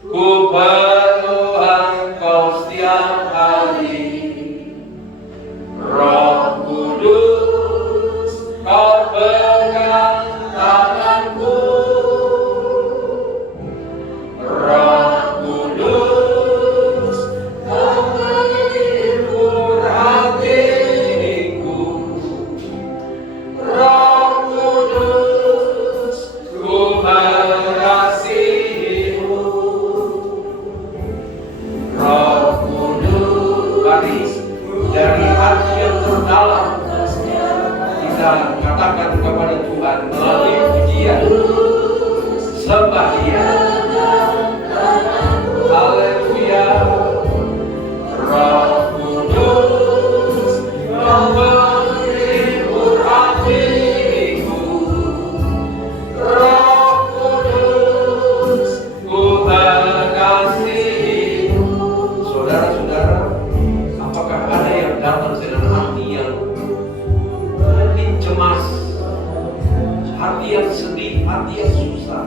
ku perlu Engkau setiap hari. Roh Kudus, Kau pegang tanganku. Roh Kudus, Kau menghibur hatiku. Roh Kudus, ku mengasihimu. Roh Kudus, mari dari hati yang terdalam kita katakan kepada Tuhan melalui pujian, sembah Dia. Haleluya. Roh Kudus, Kau menghibur hatiku. Roh Kudus, ku mengasihimu. Saudara-saudara, apakah ada yang datang dengan hati yang cemas, hati yang sedih, hati yang susah,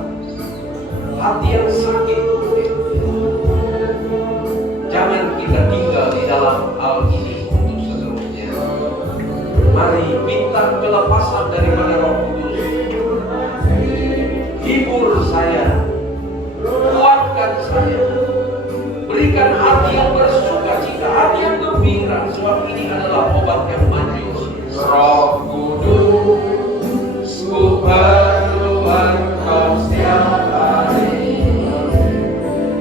hati yang sakit? Jangan kita tinggal di dalam hal ini untuk seterusnya. Mari minta kelepasan daripada Roh Kudus. Hibur saya, kuatkan saya, berikan hati yang bersukacita, hati yang gembira, sebab ini adalah obat yang manjur. Roh Kudus, ku perlu Engkau setiap hari.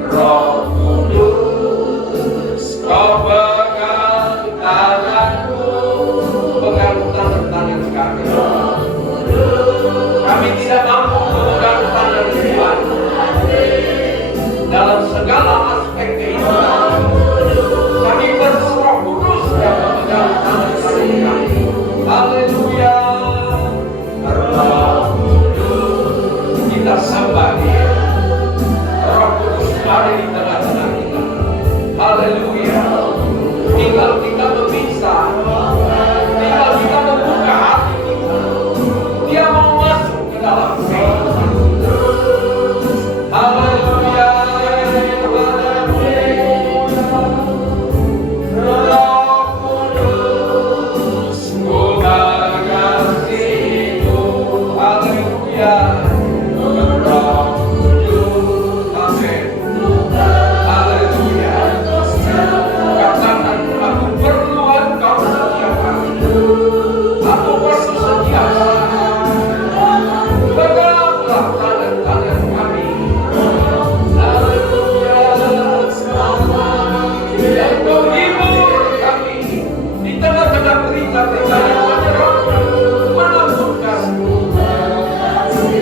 Roh Kudus, Kau pegang tanganku. Pegang tangan kami. Kami tidak mampu memegang tangan Tuhan dalam segala aspek kehidupan. Kami perlu Roh Kudus yang memegang tangan kami. Haleluya. Roh Kudus, kita sembah Dia. Roh Kudus ada di tengah-tengah kita. Haleluya. Tinggal kita meminta, tinggal kita membuka hati kita. Dia mau masuk ke dalam kehidupan. Haleluya.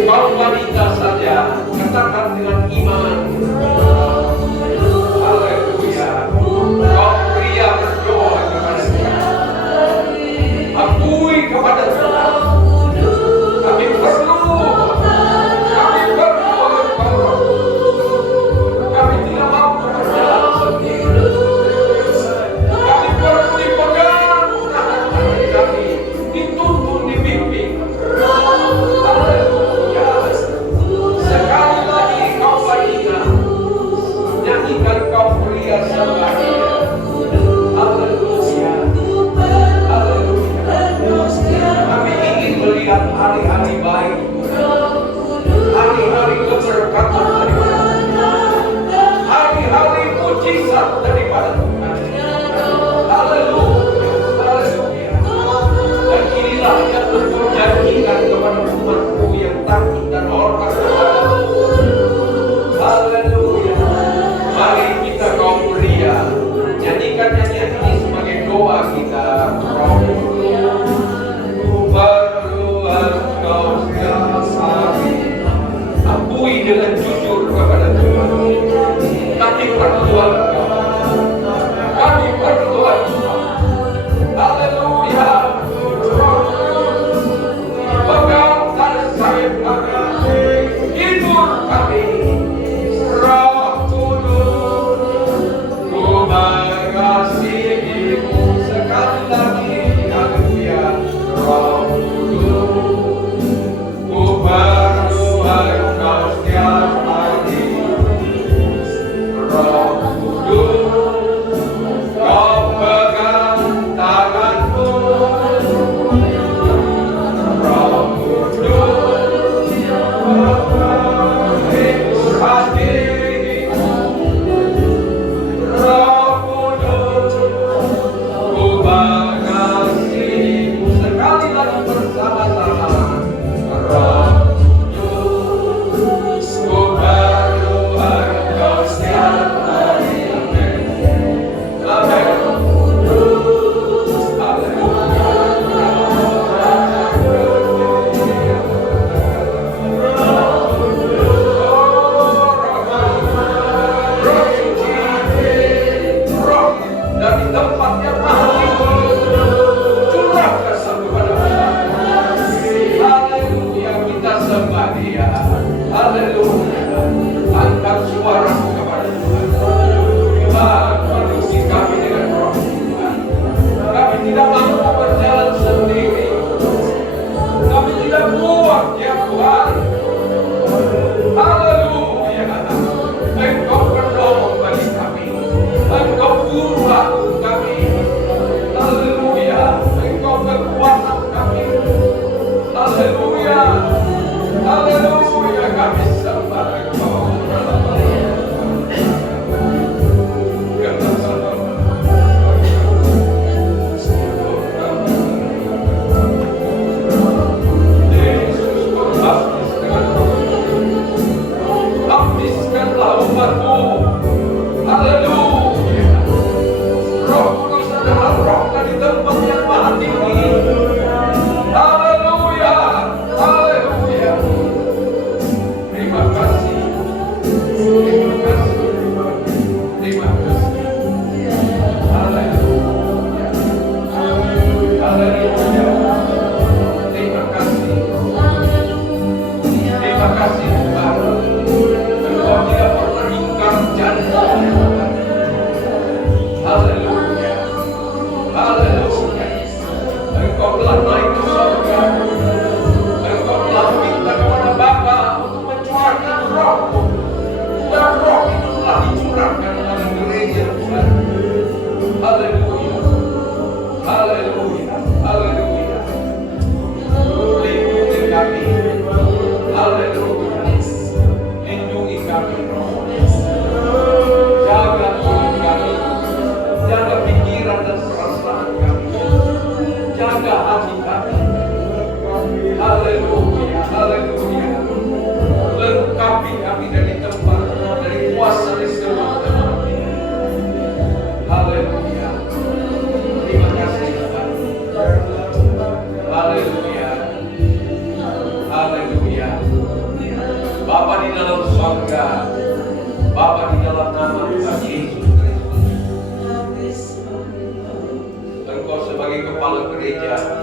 Kau hari-hari baik, hari-hari keberkatan daripada Tuhan, hari-hari mujizat daripada Tuhan. Haleluya, haleluya. Dan inilah yang Engkau janjikan kepada umat-Mu yang takut dan hormat kepadamu. Haleluya. Mari kita kaum pria nyanyikan nyanyian ini sebagai doa kita. Roh Kudus, ku perlu Engkau setiap hari. Akui dengan jujur kepada Tuhan. Kami perlu Engkau. Kami perlu Engkau. Haleluya. Roh Kudus, pegang tangan saya kami, hibur kami. Roh Kudus, ku mengasihimu sekali lagi. Haleluya. Roh Kudus, ku perlu Engkau setiap hari. Roh Kudus, kau pegang tanganku. Roh Kudus, hibur hatiku. Roh Kudus, ku mengasihimu sekali lagi bersama-sama. Roh Kudus, ku perlu Engkau setiap hari. Amin. Dari tempat yang maha tinggi, curahkan satu pada kami. Haleluya, kita sembah Dia. Haleluya, angkat suaramu kepada Tuhan. Tuhan, penuhi kami dengan roh Tuhan. Kami tidak mampu berjalan sendiri. Kami tidak kuat ya Tuhan. Haleluya, Engkau penolong bagi kami. Engkau guru kami. Haleluya, Engkau kekuatan kami. Haleluya, haleluya, kami sembah Engkau. Habiskanlah umat-Mu. Haleluya. Roh Kudus adalah roh dari tempat yang maha tinggi. Haleluya. Haleluya. Terima kasih. Terima kasih. Terima kasih. Haleluya. Haleluya. Terima kasih. Terima kasih Tuhan. Engkau tidak pernah ingkar janji. Haleluya. Haleluya. Engkau telah naik ke surga. Engkau telah minta kepada Bapa untuk mencurahkan roh-Mu. Dan roh itu telah dicurahkan dalam gereja Tuhan. Haleluya. Haleluya. Haleluya. Lindungi kami. Haleluya. Lindungi kami, Roh. Jaga tubuh kami. Jaga pikiran dan perasaan kami. Jaga hati kami. Haleluya. Haleluya. Lengkapi kami dari tempat, dari kuasa dari seluruh kami. Haleluya. Terima kasih Tuhan. Haleluya. Haleluya. Bapa di dalam surga, Bapa di dalam nama Tuhan Yesus Kristus, Engkau sebagai kepala gereja,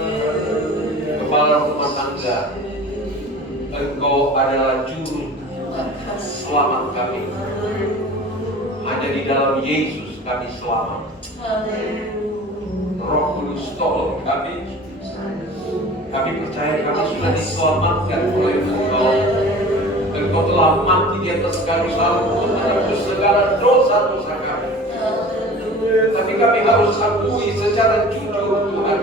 kepala rumah tangga, Engkau adalah juru selamat kami. Hanya di dalam Yesus kami selamat. Roh Kudus tolong kami. Kami percaya kami sudah diselamatkan oleh Engkau. Engkau telah mati di atas kayu salib untuk menebus segala dosa-dosa kami. Tapi kami harus akui secara jujur Tuhan,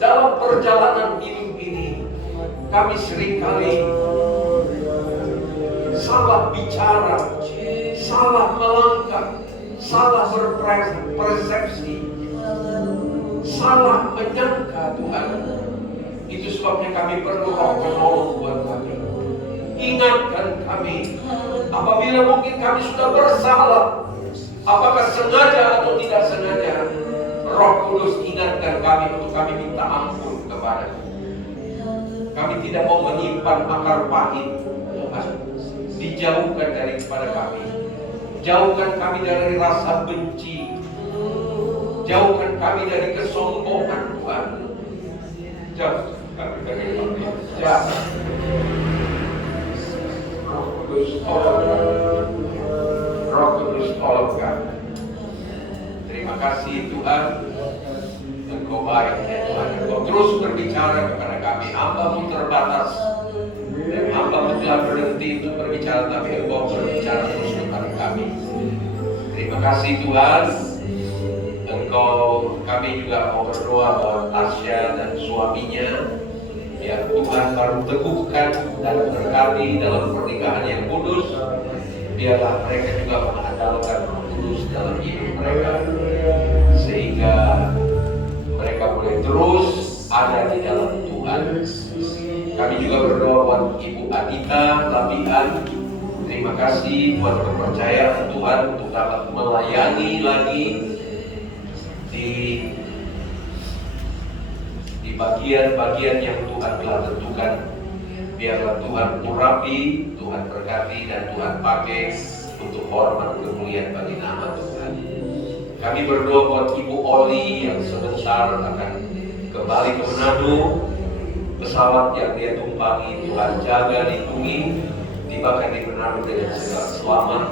dalam perjalanan hidup ini kami seringkali salah bicara, salah melangkah, salah berpersepsi, salah menyangka Tuhan. Itu sebabnya kami perlu Roh penolong buat kami. Ingatkan kami apabila mungkin kami sudah bersalah, apakah sengaja atau tidak sengaja. Roh Kudus ingatkan kami untuk kami minta ampun kepada-Mu. Kami tidak mau menyimpan akar pahit, Tuhan. Dijauhkan daripada kami. Jauhkan kami dari rasa benci. Jauhkan kami dari kesombongan, Tuhan. Jauhkan kami dari kejahat. Roh Kudus tolong kami. Roh Kudus tolong kami. Terima kasih Tuhan. Engkau baik ya Tuhan. Engkau terus berbicara kepada kami. Hamba-Mu terbatas. Dan hamba-Mu telah berhenti untuk berbicara, tapi Engkau berbicara terus kepada kami. Terima kasih Tuhan. Kami juga mau berdoa buat Tasya dan suaminya. Ya Tuhan baru teguhkan dan berkati dalam pernikahan yang kudus. Biarlah mereka juga mengandalkan Roh Kudus dalam hidup mereka, sehingga mereka boleh terus ada di dalam Tuhan. Kami juga berdoa buat Ibu Adita Labian. Terima kasih buat kepercayaan Tuhan untuk dapat melayani lagi di bagian-bagian yang Tuhan telah tentukan. Biarlah Tuhan urapi, Tuhan berkati, dan Tuhan pakai untuk hormat kemuliaan bagi nama Tuhan. Kami berdoa buat Ibu Oli yang sebentar akan kembali ke Manado. Pesawat yang dia tumpangi Tuhan jaga, lindungi, tibakan di Manado dengan segala selamat,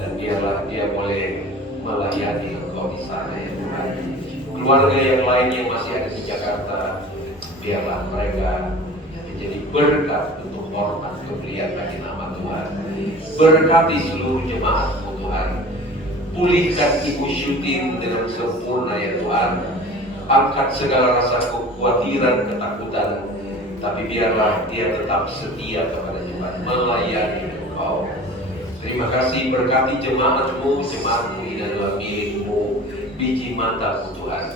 dan biarlah dia boleh melayani Engkau di sana ya Tuhan. Keluarga yang lain yang masih ada di Jakarta, biarlah mereka menjadi berkat untuk hormat kemuliaan bagi nama Tuhan. Berkati seluruh jemaat-Mu Tuhan. Pulihkan Ibu Syuting dengan sempurna ya Tuhan. Angkat segala rasa kekhawatiran, ketakutan, tapi biarlah dia tetap setia kepada Tuhan, melayani Engkau. Terima kasih, berkati jemaat-Mu. Jemaat-Mu ini adalah milik-Mu, biji mata Tuhan.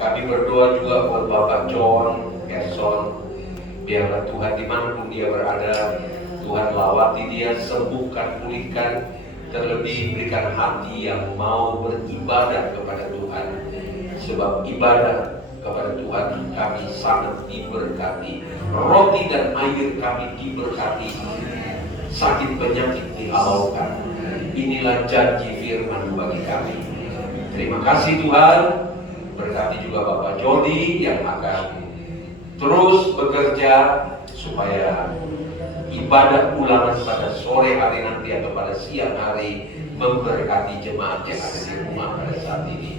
Kami berdoa juga buat Bapak John Gerson. Biarlah Tuhan dimanapun dia berada, Tuhan lawati dia, sembuhkan, pulihkan, terlebih berikan hati yang mau beribadah kepada Tuhan. Sebab ibadah kepada Tuhan kami sangat diberkati. Roti dan air kami diberkati. Sakit penyakit dihalaukan. Inilah janji firman bagi kami. Terima kasih Tuhan. Berkati juga Bapak Jody yang akan terus bekerja supaya ibadah ulangan pada sore hari nanti atau pada siang hari memberkati jemaat yang ada di rumah pada saat ini.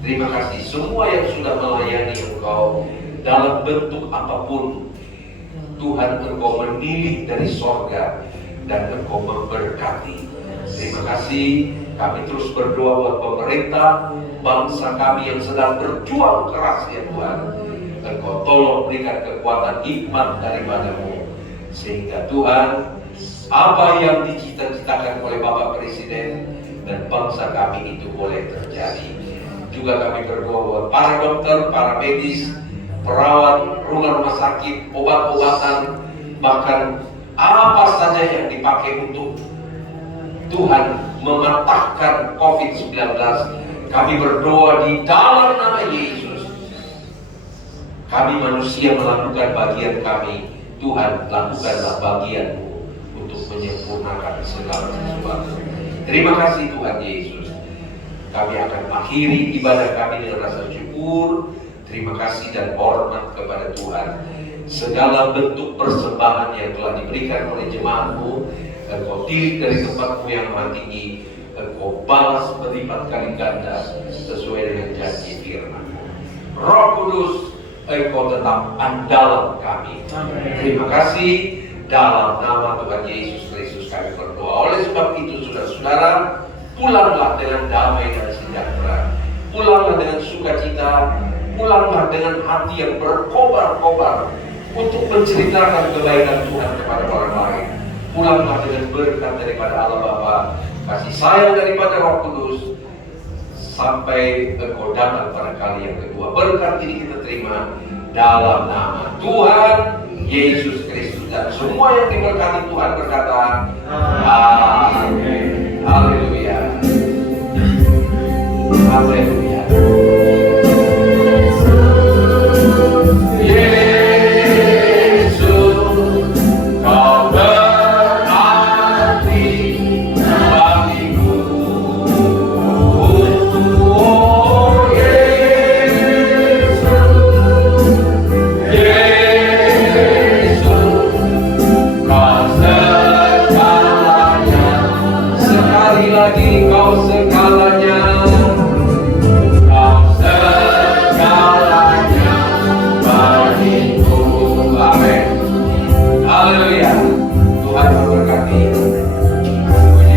Terima kasih semua yang sudah melayani Engkau dalam bentuk apapun. Tuhan, Engkau menilik dari sorga dan Engkau memberkati. Terima kasih. Kami terus berdoa buat pemerintah, bangsa kami yang sedang berjuang keras ya Tuhan. Engkau tolong berikan kekuatan hikmat daripada-Mu, sehingga Tuhan, apa yang dicita-citakan oleh Bapak Presiden dan bangsa kami itu boleh terjadi. Juga kami berdoa buat para dokter, para medis, perawat, rumah sakit, obat-obatan, bahkan apa saja yang dipakai untuk Tuhan mematahkan COVID-19. Kami berdoa di dalam nama Yesus. Kami manusia melakukan bagian kami. Tuhan, lakukanlah bagian-Mu untuk menyempurnakan segala sesuatu. Terima kasih Tuhan Yesus. Kami akan akhiri ibadah kami dengan rasa syukur, terima kasih dan hormat kepada Tuhan. Segala bentuk persembahan yang telah diberikan oleh jemaat-Mu, Engkau tilik dari tempat-Mu yang maha tinggi, Engkau balas berlipat kali ganda sesuai dengan janji firman-Mu. Roh Kudus, Engkau tetap andalan kami. Terima kasih. Dalam nama Tuhan Yesus Kristus kami berdoa. Oleh sebab itu saudara-saudara, pulanglah dengan damai dan sejahtera. Pulanglah dengan sukacita. Pulanglah dengan hati yang berkobar-kobar. untuk menceritakan kebaikan Tuhan kepada orang lain. Pulanglah dengan berkat daripada Allah Bapa, kasih sayang daripada Roh Kudus, sampai engkau datang pada kali yang kedua. Berkat ini kita terima dalam nama Tuhan Yesus Kristus, dan semua yang diberkati Tuhan berkata amin. Haleluya. Haleluya.